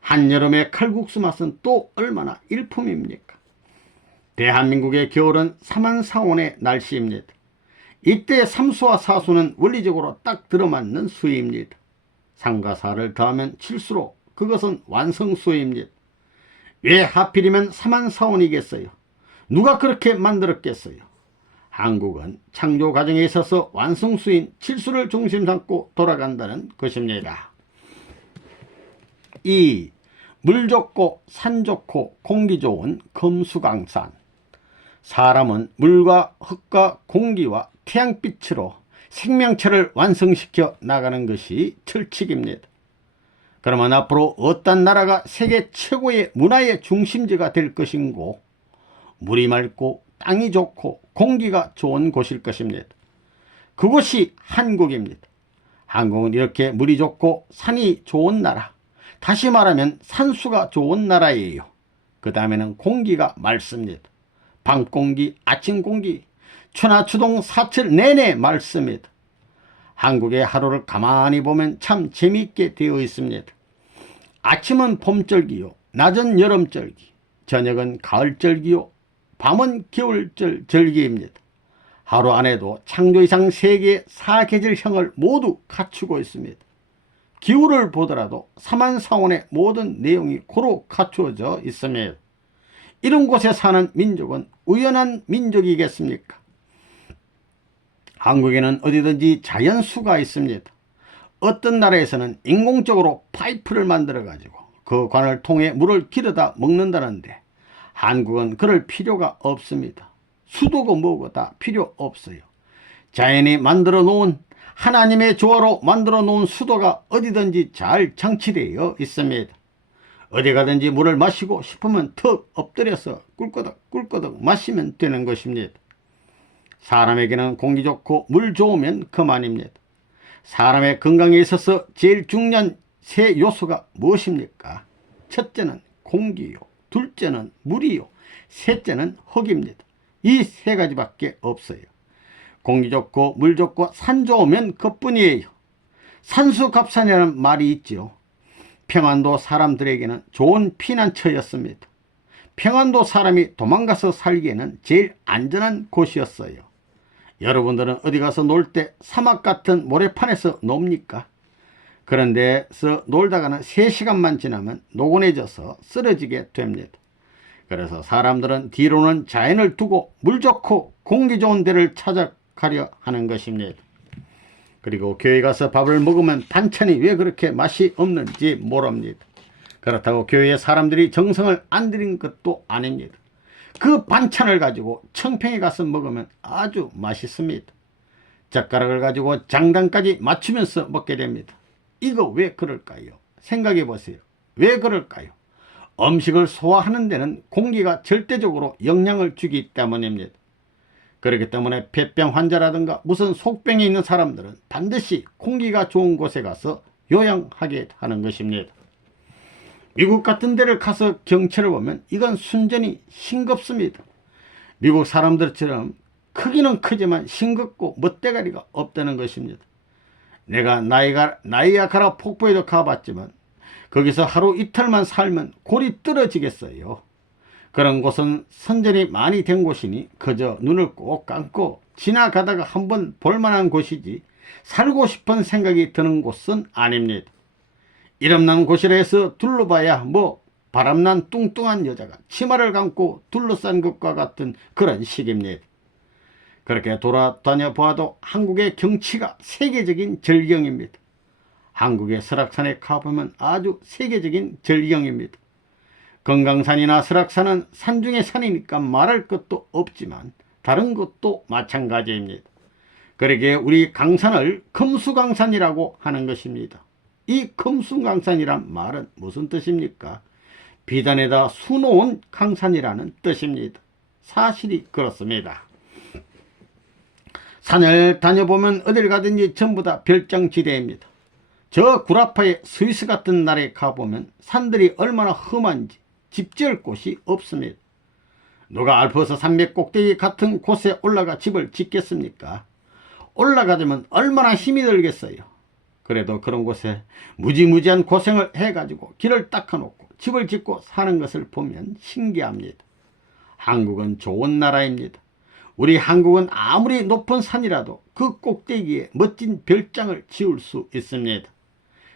한여름의 칼국수 맛은 또 얼마나 일품입니까? 대한민국의 겨울은 사만사온의 날씨입니다. 이때 삼수와 사수는 원리적으로 딱 들어맞는 수입니다. 상과 사를 더하면 칠수록 그것은 완성수입니다. 왜 하필이면 사만사온이겠어요? 누가 그렇게 만들었겠어요? 한국은 창조 과정에 있어서 완성수인 칠수를 중심 삼고 돌아간다는 것입니다. 2. 물 좋고 산 좋고 공기 좋은 금수강산. 사람은 물과 흙과 공기와 태양빛으로 생명체를 완성시켜 나가는 것이 철칙입니다. 그러면 앞으로 어떤 나라가 세계 최고의 문화의 중심지가 될 것인고, 물이 맑고 땅이 좋고 공기가 좋은 곳일 것입니다. 그곳이 한국입니다. 한국은 이렇게 물이 좋고 산이 좋은 나라, 다시 말하면 산수가 좋은 나라예요. 그 다음에는 공기가 맑습니다. 밤공기, 아침공기,春夏秋冬 사철 내내 맑습니다. 한국의 하루를 가만히 보면 참 재미있게 되어 있습니다. 아침은 봄절기요, 낮은 여름절기, 저녁은 가을절기요, 밤은 겨울절기입니다. 하루 안에도 창조이상 세계의 사계절형을 모두 갖추고 있습니다. 기후를 보더라도 사만사온의 모든 내용이 고루 갖추어져 있습니다. 이런 곳에 사는 민족은 우연한 민족이겠습니까? 한국에는 어디든지 자연수가 있습니다. 어떤 나라에서는 인공적으로 파이프를 만들어 가지고 그 관을 통해 물을 길어다 먹는다는데, 한국은 그럴 필요가 없습니다. 수도고 뭐고 다 필요 없어요. 자연이 만들어 놓은, 하나님의 조화로 만들어 놓은 수도가 어디든지 잘 장치되어 있습니다. 어디 가든지 물을 마시고 싶으면 턱 엎드려서 꿀거덕 꿀거덕 마시면 되는 것입니다. 사람에게는 공기 좋고 물 좋으면 그만입니다. 사람의 건강에 있어서 제일 중요한 세 요소가 무엇입니까? 첫째는 공기요, 둘째는 물이요, 셋째는 흙입니다. 이 세 가지밖에 없어요. 공기 좋고 물 좋고 산 좋으면 그뿐이에요. 산수갑산이라는 말이 있지요. 평안도 사람들에게는 좋은 피난처였습니다. 평안도 사람이 도망가서 살기에는 제일 안전한 곳이었어요. 여러분들은 어디 가서 놀 때 사막 같은 모래판에서 놉니까? 그런 데서 놀다가는 3시간만 지나면 노곤해져서 쓰러지게 됩니다. 그래서 사람들은 뒤로는 자연을 두고 물 좋고 공기 좋은 데를 찾아가려 하는 것입니다. 그리고 교회 가서 밥을 먹으면 반찬이 왜 그렇게 맛이 없는지 모릅니다. 그렇다고 교회에 사람들이 정성을 안 들인 것도 아닙니다. 그 반찬을 가지고 청평에 가서 먹으면 아주 맛있습니다. 젓가락을 가지고 장단까지 맞추면서 먹게 됩니다. 이거 왜 그럴까요? 생각해 보세요. 왜 그럴까요? 음식을 소화하는 데는 공기가 절대적으로 영향을 주기 때문입니다. 그렇기 때문에 폐병 환자라든가 무슨 속병이 있는 사람들은 반드시 공기가 좋은 곳에 가서 요양하게 하는 것입니다. 미국 같은 데를 가서 경치를 보면 이건 순전히 싱겁습니다. 미국 사람들처럼 크기는 크지만 싱겁고 멋대가리가 없다는 것입니다. 내가 나이아가라 폭포에도 가봤지만 거기서 하루 이틀만 살면 골이 떨어지겠어요. 그런 곳은 선전이 많이 된 곳이니 그저 눈을 꼭 감고 지나가다가 한번 볼만한 곳이지 살고 싶은 생각이 드는 곳은 아닙니다. 이름난 곳이라 해서 둘러봐야 뭐 바람난 뚱뚱한 여자가 치마를 감고 둘러싼 것과 같은 그런 식입니다. 그렇게 돌아다녀 보아도 한국의 경치가 세계적인 절경입니다. 한국의 설악산에 가보면 아주 세계적인 절경입니다. 금강산이나 설악산은 산 중의 산이니까 말할 것도 없지만 다른 것도 마찬가지입니다. 그러기에 우리 강산을 금수강산이라고 하는 것입니다. 이 금수강산이란 말은 무슨 뜻입니까? 비단에다 수놓은 강산이라는 뜻입니다. 사실이 그렇습니다. 산을 다녀보면 어딜 가든지 전부 다 별장지대입니다. 저 구라파의 스위스 같은 나라에 가보면 산들이 얼마나 험한지 집 지을 곳이 없습니다. 누가 알프스 산맥 꼭대기 같은 곳에 올라가 집을 짓겠습니까? 올라가자면 얼마나 힘이 들겠어요. 그래도 그런 곳에 무지무지한 고생을 해가지고 길을 닦아놓고 집을 짓고 사는 것을 보면 신기합니다. 한국은 좋은 나라입니다. 우리 한국은 아무리 높은 산이라도 그 꼭대기에 멋진 별장을 지을 수 있습니다.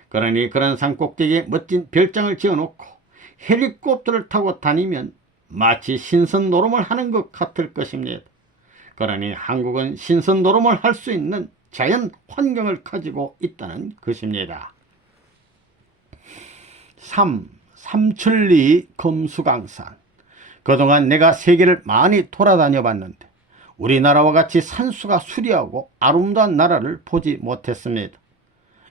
그러니 그런 산 꼭대기에 멋진 별장을 지어놓고 헬리콥터를 타고 다니면 마치 신선 노름을 하는 것 같을 것입니다. 그러니 한국은 신선 노름을 할 수 있는 자연 환경을 가지고 있다는 것입니다. 3. 삼천리 금수강산. 그동안 내가 세계를 많이 돌아다녀 봤는데 우리나라와 같이 산수가 수려하고 아름다운 나라를 보지 못했습니다.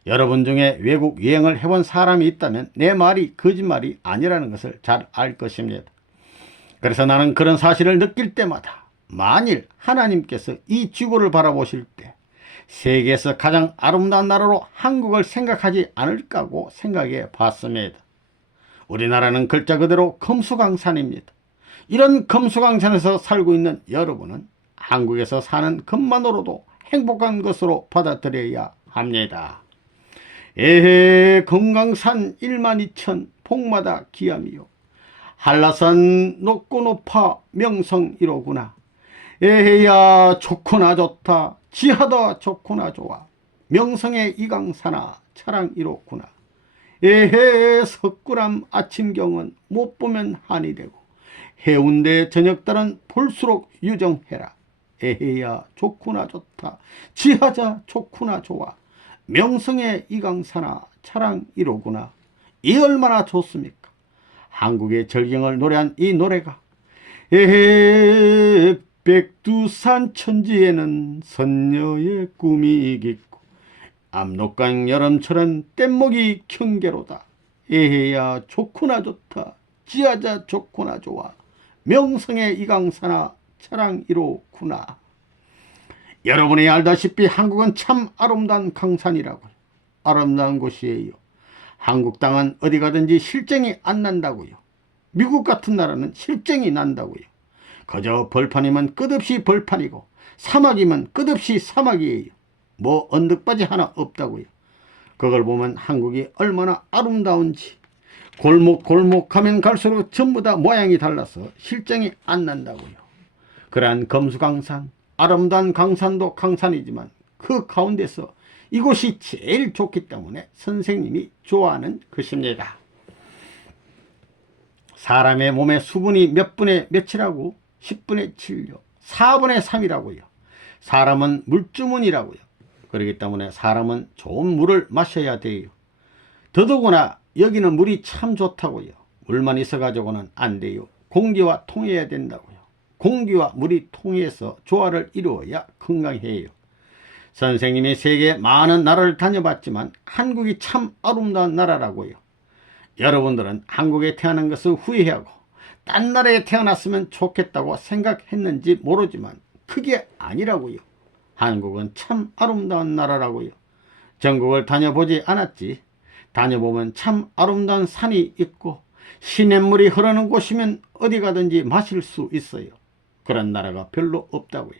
여러분 중에 외국 여행을 해본 사람이 있다면 내 말이 거짓말이 아니라는 것을 잘 알 것입니다. 그래서 나는 그런 사실을 느낄 때마다 만일 하나님께서 이 지구를 바라보실 때 세계에서 가장 아름다운 나라로 한국을 생각하지 않을까고 생각해 봤습니다. 우리나라는 글자 그대로 금수강산입니다. 이런 금수강산에서 살고 있는 여러분은 한국에서 사는 것만으로도 행복한 것으로 받아들여야 합니다. 에헤 금강산 12,000 복마다 기암이요 한라산 높고 높아 명성 이로구나. 에헤야 좋구나 좋다 지하다 좋구나 좋아 명성의 이강산아 차랑 이로구나. 에헤 석굴암 아침경은 못 보면 한이 되고 해운대 저녁달은 볼수록 유정해라. 에헤야 좋구나 좋다 지하자 좋구나 좋아 명성의 이강산아 차랑 이로구나. 이 얼마나 좋습니까? 한국의 절경을 노래한 이 노래가 에헤 백두산 천지에는 선녀의 꿈이 깃고 압록강 여름철은 뗏목이 경계로다. 에헤야 좋구나 좋다. 지하자 좋구나 좋아. 명성의 이강사나 차랑 이로구나. 여러분이 알다시피 한국은 참 아름다운 강산이라고요. 아름다운 곳이에요. 한국 땅은 어디 가든지 실정이 안 난다고요. 미국 같은 나라는 실정이 난다고요. 그저 벌판이면 끝없이 벌판이고 사막이면 끝없이 사막이에요. 뭐 언덕바지 하나 없다고요. 그걸 보면 한국이 얼마나 아름다운지. 골목 가면 갈수록 전부 다 모양이 달라서 실정이 안 난다고요. 그러한 검수강산, 아름다운 강산도 강산이지만 그 가운데서 이곳이 제일 좋기 때문에 선생님이 좋아하는 것입니다. 사람의 몸의 수분이 몇 분의 몇이라고? 10분의 7요. 4분의 3이라고요. 사람은 물주문이라고요. 그렇기 때문에 사람은 좋은 물을 마셔야 돼요. 더더구나 여기는 물이 참 좋다고요. 물만 있어가지고는 안 돼요. 공기와 통해야 된다고요. 공기와 물이 통해서 조화를 이루어야 건강해요. 선생님이 세계 많은 나라를 다녀봤지만 한국이 참 아름다운 나라라고요. 여러분들은 한국에 태어난 것을 후회하고 딴 나라에 태어났으면 좋겠다고 생각했는지 모르지만 그게 아니라고요. 한국은 참 아름다운 나라라고요. 전국을 다녀보지 않았지. 다녀보면 참 아름다운 산이 있고 시냇물이 흐르는 곳이면 어디 가든지 마실 수 있어요. 그런 나라가 별로 없다고요.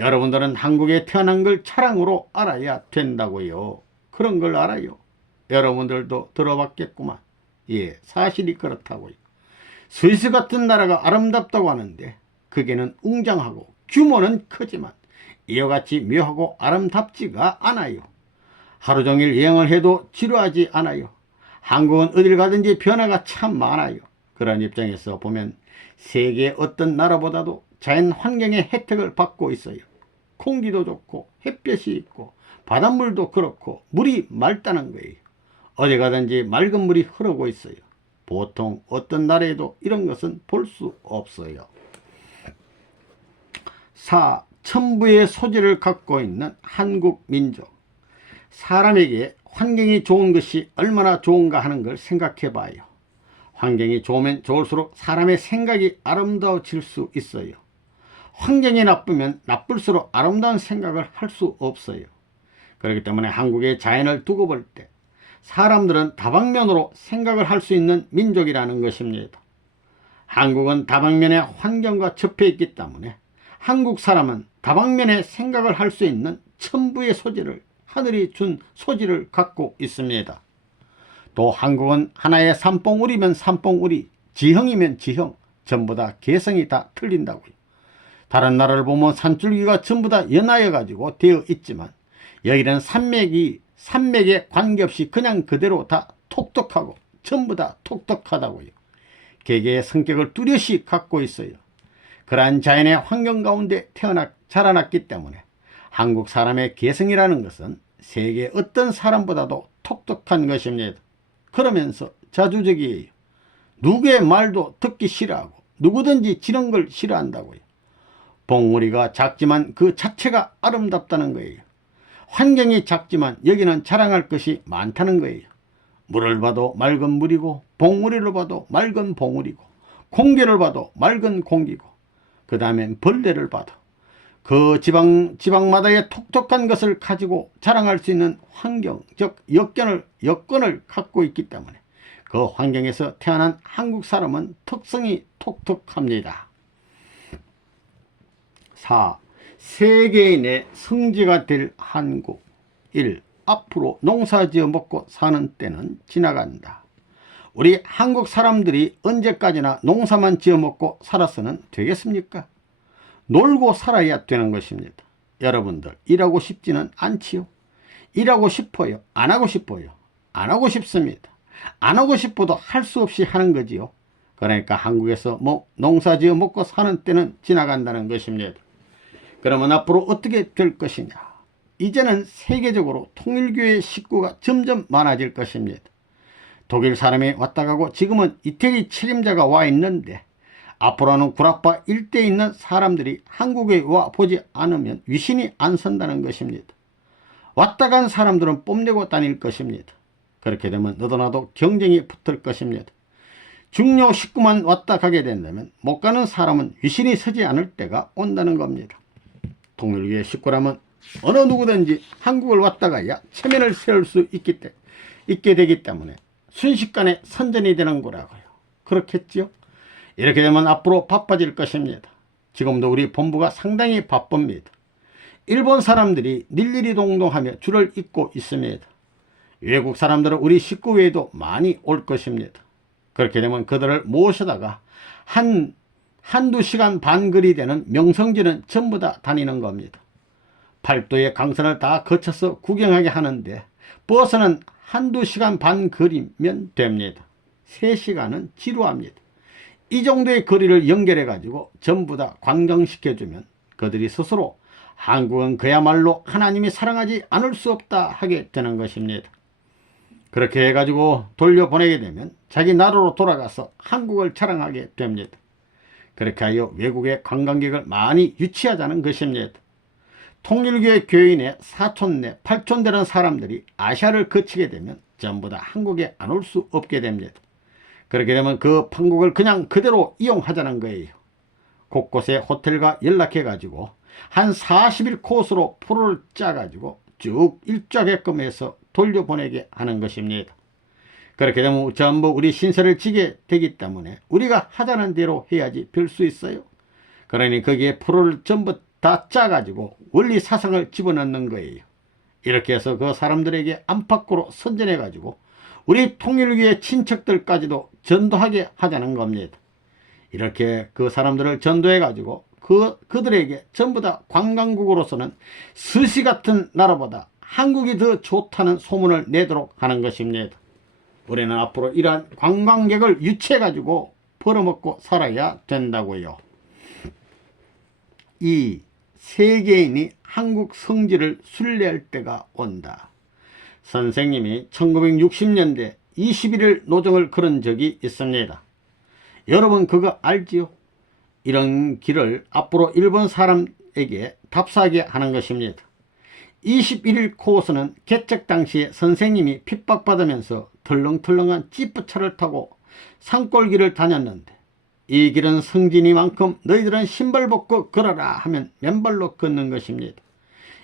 여러분들은 한국에 태어난 걸 자랑으로 알아야 된다고요. 그런 걸 알아요. 여러분들도 들어봤겠구만. 예, 사실이 그렇다고요. 스위스 같은 나라가 아름답다고 하는데 그게는 웅장하고 규모는 크지만 이와 같이 묘하고 아름답지가 않아요. 하루 종일 여행을 해도 지루하지 않아요. 한국은 어딜 가든지 변화가 참 많아요. 그런 입장에서 보면 세계 어떤 나라보다도 자연 환경의 혜택을 받고 있어요. 공기도 좋고 햇볕이 있고 바닷물도 그렇고 물이 맑다는 거예요. 어디 가든지 맑은 물이 흐르고 있어요. 보통 어떤 나라에도 이런 것은 볼 수 없어요. 4. 천부의 소질을 갖고 있는 한국 민족. 사람에게 환경이 좋은 것이 얼마나 좋은가 하는 걸 생각해 봐요. 환경이 좋으면 좋을수록 사람의 생각이 아름다워질 수 있어요. 환경이 나쁘면 나쁠수록 아름다운 생각을 할 수 없어요. 그렇기 때문에 한국의 자연을 두고 볼 때 사람들은 다방면으로 생각을 할 수 있는 민족이라는 것입니다. 한국은 다방면의 환경과 접해 있기 때문에 한국 사람은 다방면의 생각을 할 수 있는 천부의 소질을, 하늘이 준 소질을 갖고 있습니다. 또 한국은 하나의 산봉우리면 산봉우리, 지형이면 지형, 전부 다 개성이 다 틀린다고요. 다른 나라를 보면 산줄기가 전부 다 연하여 가지고 되어 있지만 여기는 산맥에 관계없이 그냥 그대로 다 톡톡하고 전부 다 톡톡하다고요. 개개의 성격을 뚜렷이 갖고 있어요. 그러한 자연의 환경 가운데 자라났기 때문에 한국 사람의 개성이라는 것은 세계 어떤 사람보다도 톡톡한 것입니다. 그러면서 자주적이에요. 누구의 말도 듣기 싫어하고 누구든지 지는 걸 싫어한다고요. 봉우리가 작지만 그 자체가 아름답다는 거예요. 환경이 작지만 여기는 자랑할 것이 많다는 거예요. 물을 봐도 맑은 물이고 봉우리를 봐도 맑은 봉우리고 공기를 봐도 맑은 공기고 그 다음엔 벌레를 봐도 그 지방마다의 톡톡한 것을 가지고 자랑할 수 있는 환경, 즉 여건을 갖고 있기 때문에 그 환경에서 태어난 한국 사람은 특성이 톡톡합니다. 4. 세계인의 성지가 될 한국. 1. 앞으로 농사지어 먹고 사는 때는 지나간다. 우리 한국 사람들이 언제까지나 농사만 지어 먹고 살아서는 되겠습니까? 놀고 살아야 되는 것입니다. 여러분들 일하고 싶지는 않지요? 일하고 싶어요? 안 하고 싶어요? 안 하고 싶습니다. 안 하고 싶어도 할 수 없이 하는 거지요. 그러니까 한국에서 농사지어 먹고 사는 때는 지나간다는 것입니다. 그러면 앞으로 어떻게 될 것이냐? 이제는 세계적으로 통일교회 식구가 점점 많아질 것입니다. 독일 사람이 왔다 가고 지금은 이태리 책임자가 와 있는데 앞으로는 구라파 일대에 있는 사람들이 한국에 와 보지 않으면 위신이 안 선다는 것입니다. 왔다 간 사람들은 뽐내고 다닐 것입니다. 그렇게 되면 너도 나도 경쟁이 붙을 것입니다. 중요 식구만 왔다 가게 된다면 못 가는 사람은 위신이 서지 않을 때가 온다는 겁니다. 통일교의 식구라면 어느 누구든지 한국을 왔다 가야 체면을 세울 수 있게 되기 때문에 순식간에 선전이 되는 거라고요. 그렇겠죠? 이렇게 되면 앞으로 바빠질 것입니다. 지금도 우리 본부가 상당히 바쁩니다. 일본 사람들이 일일이동동하며 줄을 잇고 있습니다. 외국 사람들은 우리 식구 외에도 많이 올 것입니다. 그렇게 되면 그들을 모셔다가 한두 시간 반 거리 되는 명성지는 전부 다 다니는 겁니다. 팔도의 강선을 다 거쳐서 구경하게 하는데 버스는 한두 시간 반 거리면 됩니다. 3시간은 지루합니다. 이 정도의 거리를 연결해 가지고 전부 다 관광시켜주면 그들이 스스로 한국은 그야말로 하나님이 사랑하지 않을 수 없다 하게 되는 것입니다. 그렇게 해가지고 돌려보내게 되면 자기 나라로 돌아가서 한국을 자랑하게 됩니다. 그렇게 하여 외국의 관광객을 많이 유치하자는 것입니다. 통일교의 교인의 사촌내, 팔촌되는 사람들이 아시아를 거치게 되면 전부 다 한국에 안 올 수 없게 됩니다. 그렇게 되면 그 한국을 그냥 그대로 이용하자는 거예요. 곳곳에 호텔과 연락해가지고 한 40일 코스로 프로를 짜가지고 쭉 일정하게끔 해서 돌려보내게 하는 것입니다. 그렇게 되면 전부 우리 신세를 지게 되기 때문에 우리가 하자는 대로 해야지 별 수 있어요. 그러니 거기에 프로를 전부 다 짜가지고 원리 사상을 집어넣는 거예요. 이렇게 해서 그 사람들에게 안팎으로 선전해가지고 우리 통일교의 친척들까지도 전도하게 하자는 겁니다. 이렇게 그 사람들을 전도해가지고 그들에게 전부 다 관광국으로서는 스시 같은 나라보다 한국이 더 좋다는 소문을 내도록 하는 것입니다. 우리는 앞으로 이러한 관광객을 유치해가지고 벌어먹고 살아야 된다고요. 이 세계인이 한국 성지를 순례할 때가 온다. 선생님이 1960년대 21일 노정을 걸은 적이 있습니다. 여러분 그거 알지요? 이런 길을 앞으로 일본 사람에게 답사하게 하는 것입니다. 21일 코스는 개척 당시에 선생님이 핍박받으면서 털렁털렁한 찌푸차를 타고 산골길을 다녔는데 이 길은 성지니만큼 너희들은 신발 벗고 걸어라 하면 맨발로 걷는 것입니다.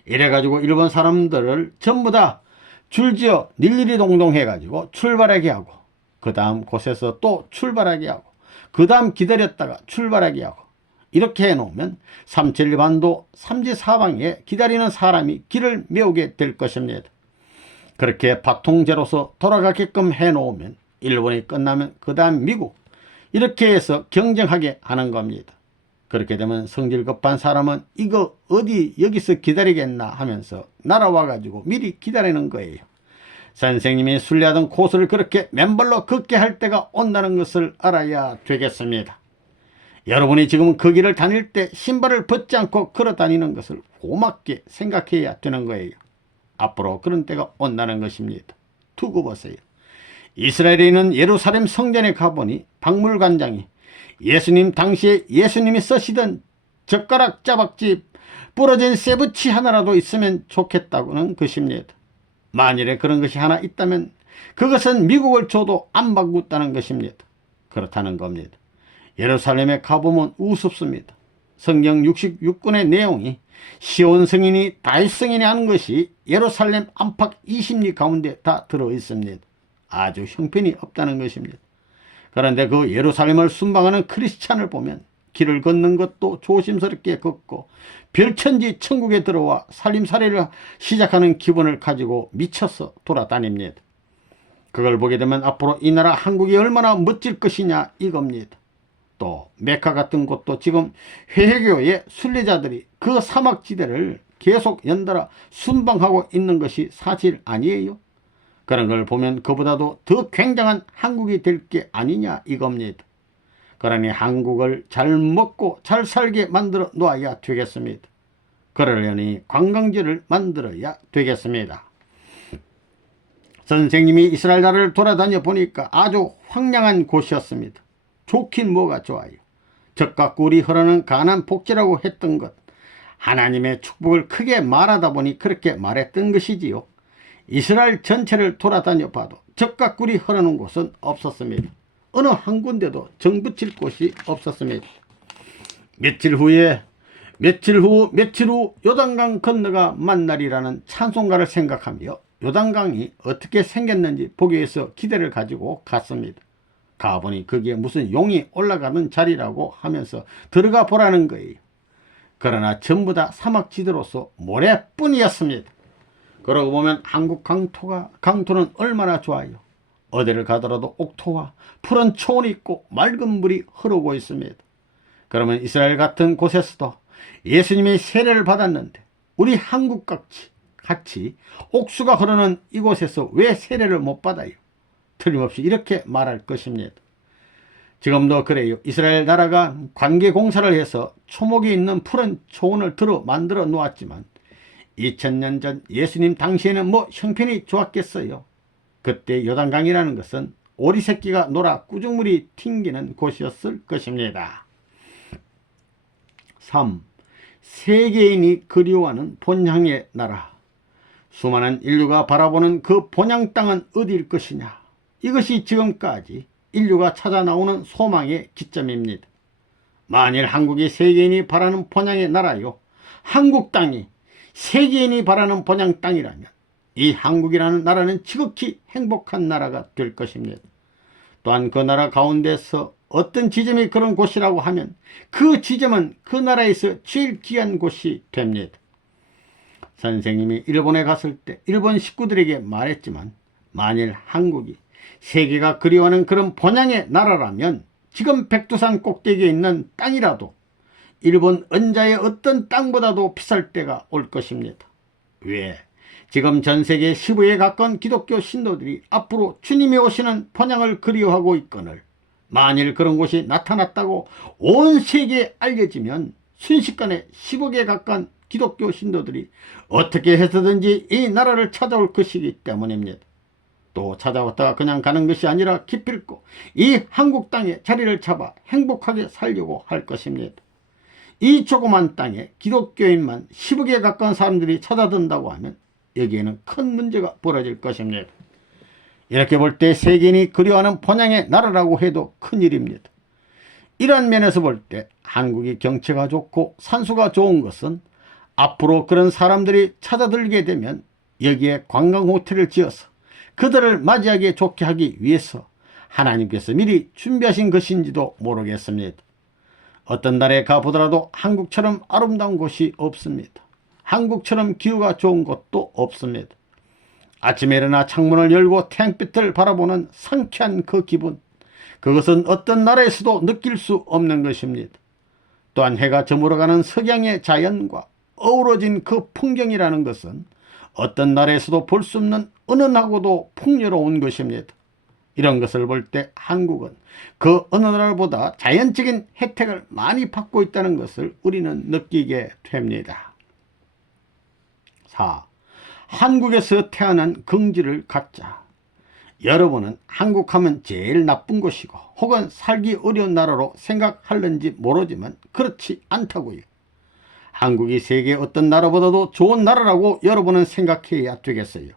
이래가지고 일본 사람들을 전부 다 줄지어 일일이동동 해가지고 출발하게 하고 그 다음 곳에서 또 출발하게 하고 그 다음 기다렸다가 출발하게 하고 이렇게 해놓으면 삼천리반도 삼지사방에 기다리는 사람이 길을 메우게 될 것입니다. 그렇게 박통제로서 돌아가게끔 해놓으면 일본이 끝나면 그 다음 미국 이렇게 해서 경쟁하게 하는 겁니다. 그렇게 되면 성질 급한 사람은 이거 어디 여기서 기다리겠나 하면서 날아와 가지고 미리 기다리는 거예요. 선생님이 순례하던 코스를 그렇게 맨발로 걷게 할 때가 온다는 것을 알아야 되겠습니다. 여러분이 지금 그 길을 다닐 때 신발을 벗지 않고 걸어 다니는 것을 고맙게 생각해야 되는 거예요. 앞으로 그런 때가 온다는 것입니다. 두고 보세요. 이스라엘에 있는 예루살렘 성전에 가보니 박물관장이 예수님 당시에 예수님이 쓰시던 젓가락 자박지 부러진 쇠붙이 하나라도 있으면 좋겠다고는 것입니다. 만일에 그런 것이 하나 있다면 그것은 미국을 줘도 안 바꾸었다는 것입니다. 그렇다는 겁니다. 예루살렘에 가보면 우습습니다. 성경 66권의 내용이 시온 성인이 다윗 성인이 하는 것이 예루살렘 안팎 20리 가운데 다 들어있습니다. 아주 형편이 없다는 것입니다. 그런데 그 예루살렘을 순방하는 크리스찬을 보면 길을 걷는 것도 조심스럽게 걷고 별천지 천국에 들어와 살림살이를 시작하는 기분을 가지고 미쳐서 돌아다닙니다. 그걸 보게 되면 앞으로 이 나라 한국이 얼마나 멋질 것이냐 이겁니다. 또 메카 같은 곳도 지금 회계교의 순례자들이 그 사막지대를 계속 연달아 순방하고 있는 것이 사실 아니에요? 그런 걸 보면 그보다도 더 굉장한 한국이 될 게 아니냐 이겁니다. 그러니 한국을 잘 먹고 잘 살게 만들어 놓아야 되겠습니다. 그러려니 관광지를 만들어야 되겠습니다. 선생님이 이스라엘 나라를 돌아다녀 보니까 아주 황량한 곳이었습니다. 좋긴 뭐가 좋아요. 적과 꿀이 흐르는 가난 복지라고 했던 것, 하나님의 축복을 크게 말하다 보니 그렇게 말했던 것이지요. 이스라엘 전체를 돌아다녀 봐도 적과 꿀이 흐르는 곳은 없었습니다. 어느 한 군데도 정붙일 곳이 없었습니다. 며칠 후 요단강 건너가 만날이라는 찬송가를 생각하며 요단강이 어떻게 생겼는지 보기 위해서 기대를 가지고 갔습니다. 가보니 거기에 무슨 용이 올라가는 자리라고 하면서 들어가 보라는 거예요. 그러나 전부 다 사막지대로서 모래뿐이었습니다. 그러고 보면 한국 강토는 얼마나 좋아요. 어디를 가더라도 옥토와 푸른 초원이 있고 맑은 물이 흐르고 있습니다. 그러면 이스라엘 같은 곳에서도 예수님의 세례를 받았는데 우리 한국같이 옥수가 흐르는 이곳에서 왜 세례를 못 받아요? 틀림없이 이렇게 말할 것입니다. 지금도 그래요. 이스라엘 나라가 관계공사를 해서 초목이 있는 푸른 초원을 만들어 놓았지만 2000년 전 예수님 당시에는 뭐 형편이 좋았겠어요. 그때 요단강이라는 것은 오리 새끼가 놀아 꾸중물이 튕기는 곳이었을 것입니다. 3. 세계인이 그리워하는 본향의 나라. 수많은 인류가 바라보는 그 본향 땅은 어디일 것이냐. 이것이 지금까지 인류가 찾아 나오는 소망의 기점입니다. 만일 한국이 세계인이 바라는 본향의 나라요, 한국 땅이 세계인이 바라는 본향 땅이라면 이 한국이라는 나라는 지극히 행복한 나라가 될 것입니다. 또한 그 나라 가운데서 어떤 지점이 그런 곳이라고 하면 그 지점은 그 나라에서 제일 귀한 곳이 됩니다. 선생님이 일본에 갔을 때 일본 식구들에게 말했지만 만일 한국이 세계가 그리워하는 그런 본향의 나라라면 지금 백두산 꼭대기에 있는 땅이라도 일본 은자의 어떤 땅보다도 비쌀 때가 올 것입니다. 왜? 지금 전세계 15에 가까운 기독교 신도들이 앞으로 주님이 오시는 본향을 그리워하고 있거늘 만일 그런 곳이 나타났다고 온 세계에 알려지면 순식간에 15개에 가까운 기독교 신도들이 어떻게 해서든지 이 나라를 찾아올 것이기 때문입니다. 또 찾아왔다가 그냥 가는 것이 아니라 기필코 이 한국 땅에 자리를 잡아 행복하게 살려고 할 것입니다. 이 조그만 땅에 기독교인만 15개에 가까운 사람들이 찾아든다고 하면 여기에는 큰 문제가 벌어질 것입니다. 이렇게 볼 때 세계인이 그리워하는 본향의 나라라고 해도 큰일입니다. 이런 면에서 볼 때 한국이 경치가 좋고 산수가 좋은 것은 앞으로 그런 사람들이 찾아들게 되면 여기에 관광호텔을 지어서 그들을 맞이하기 좋게 하기 위해서 하나님께서 미리 준비하신 것인지도 모르겠습니다. 어떤 나라에 가보더라도 한국처럼 아름다운 곳이 없습니다. 한국처럼 기후가 좋은 곳도 없습니다. 아침에 일어나 창문을 열고 태양빛을 바라보는 상쾌한 그 기분, 그것은 어떤 나라에서도 느낄 수 없는 것입니다. 또한 해가 저물어가는 석양의 자연과 어우러진 그 풍경이라는 것은 어떤 나라에서도 볼 수 없는 은은하고도 풍요로운 것입니다. 이런 것을 볼 때 한국은 그 어느 나라보다 자연적인 혜택을 많이 받고 있다는 것을 우리는 느끼게 됩니다. 4. 한국에서 태어난 긍지를 갖자. 여러분은 한국하면 제일 나쁜 곳이고 혹은 살기 어려운 나라로 생각할는지 모르지만 그렇지 않다고요. 한국이 세계 어떤 나라보다도 좋은 나라라고 여러분은 생각해야 되겠어요.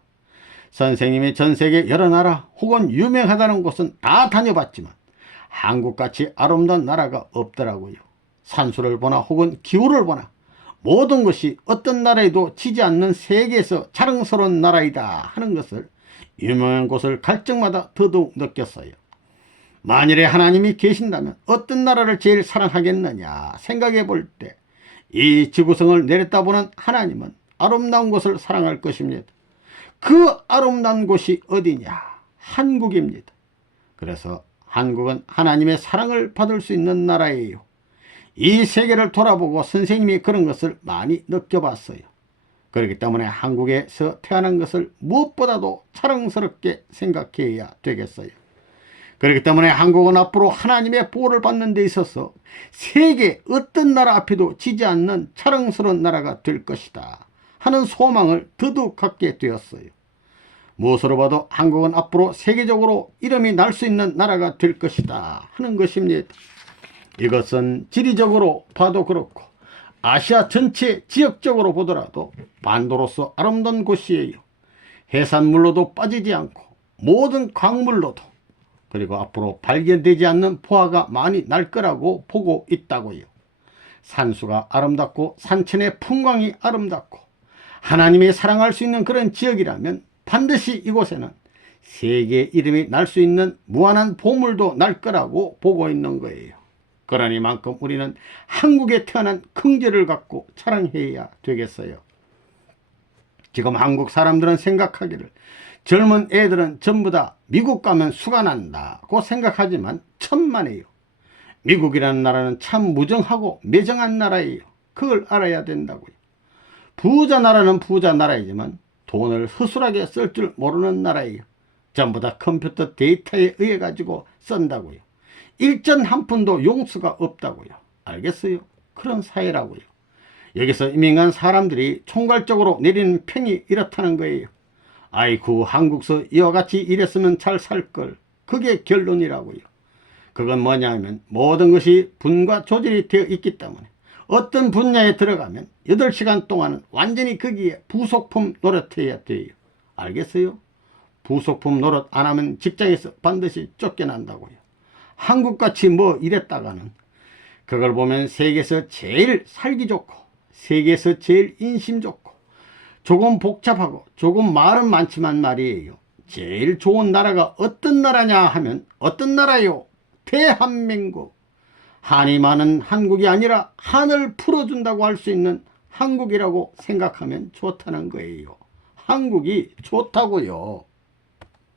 선생님이 전세계 여러 나라 혹은 유명하다는 곳은 다 다녀봤지만 한국같이 아름다운 나라가 없더라고요. 산수를 보나 혹은 기후를 보나 모든 것이 어떤 나라에도 지지 않는 세계에서 자랑스러운 나라이다 하는 것을 유명한 곳을 갈 적마다 더더욱 느꼈어요. 만일에 하나님이 계신다면 어떤 나라를 제일 사랑하겠느냐 생각해 볼 때 이 지구성을 내려다보는 하나님은 아름다운 곳을 사랑할 것입니다. 그 아름다운 곳이 어디냐? 한국입니다. 그래서 한국은 하나님의 사랑을 받을 수 있는 나라예요. 이 세계를 돌아보고 선생님이 그런 것을 많이 느껴봤어요. 그렇기 때문에 한국에서 태어난 것을 무엇보다도 자랑스럽게 생각해야 되겠어요. 그렇기 때문에 한국은 앞으로 하나님의 보호를 받는 데 있어서 세계 어떤 나라 앞에도 지지 않는 자랑스러운 나라가 될 것이다 하는 소망을 더욱 갖게 되었어요. 무엇으로 봐도 한국은 앞으로 세계적으로 이름이 날 수 있는 나라가 될 것이다 하는 것입니다. 이것은 지리적으로 봐도 그렇고 아시아 전체 지역적으로 보더라도 반도로서 아름다운 곳이에요. 해산물로도 빠지지 않고 모든 광물로도, 그리고 앞으로 발견되지 않는 포화가 많이 날 거라고 보고 있다고요. 산수가 아름답고 산천의 풍광이 아름답고 하나님이 사랑할 수 있는 그런 지역이라면 반드시 이곳에는 세계의 이름이 날 수 있는 무한한 보물도 날 거라고 보고 있는 거예요. 그러니만큼 우리는 한국에 태어난 긍지를 갖고 자랑해야 되겠어요. 지금 한국 사람들은 생각하기를 젊은 애들은 전부 다 미국 가면 수가 난다고 생각하지만 천만에요. 미국이라는 나라는 참 무정하고 매정한 나라예요. 그걸 알아야 된다고요. 부자 나라는 부자 나라이지만 돈을 허술하게 쓸 줄 모르는 나라예요. 전부 다 컴퓨터 데이터에 의해 가지고 쓴다고요. 일전 한 푼도 용수가 없다고요. 알겠어요? 그런 사회라고요. 여기서 이민간 사람들이 총괄적으로 내리는 평이 이렇다는 거예요. 아이고, 한국서 이와 같이 이랬으면 잘 살걸. 그게 결론이라고요. 그건 뭐냐면 모든 것이 분과 조절이 되어 있기 때문에 어떤 분야에 들어가면 8시간 동안은 완전히 거기에 부속품 노릇해야 돼요. 알겠어요? 부속품 노릇 안 하면 직장에서 반드시 쫓겨난다고요. 한국같이 뭐 이랬다가는 그걸 보면 세계에서 제일 살기 좋고 세계에서 제일 인심 좋고 조금 복잡하고 조금 말은 많지만 말이에요. 제일 좋은 나라가 어떤 나라냐 하면 어떤 나라요? 대한민국. 한이 많은 한국이 아니라 한을 풀어준다고 할 수 있는 한국이라고 생각하면 좋다는 거예요. 한국이 좋다고요.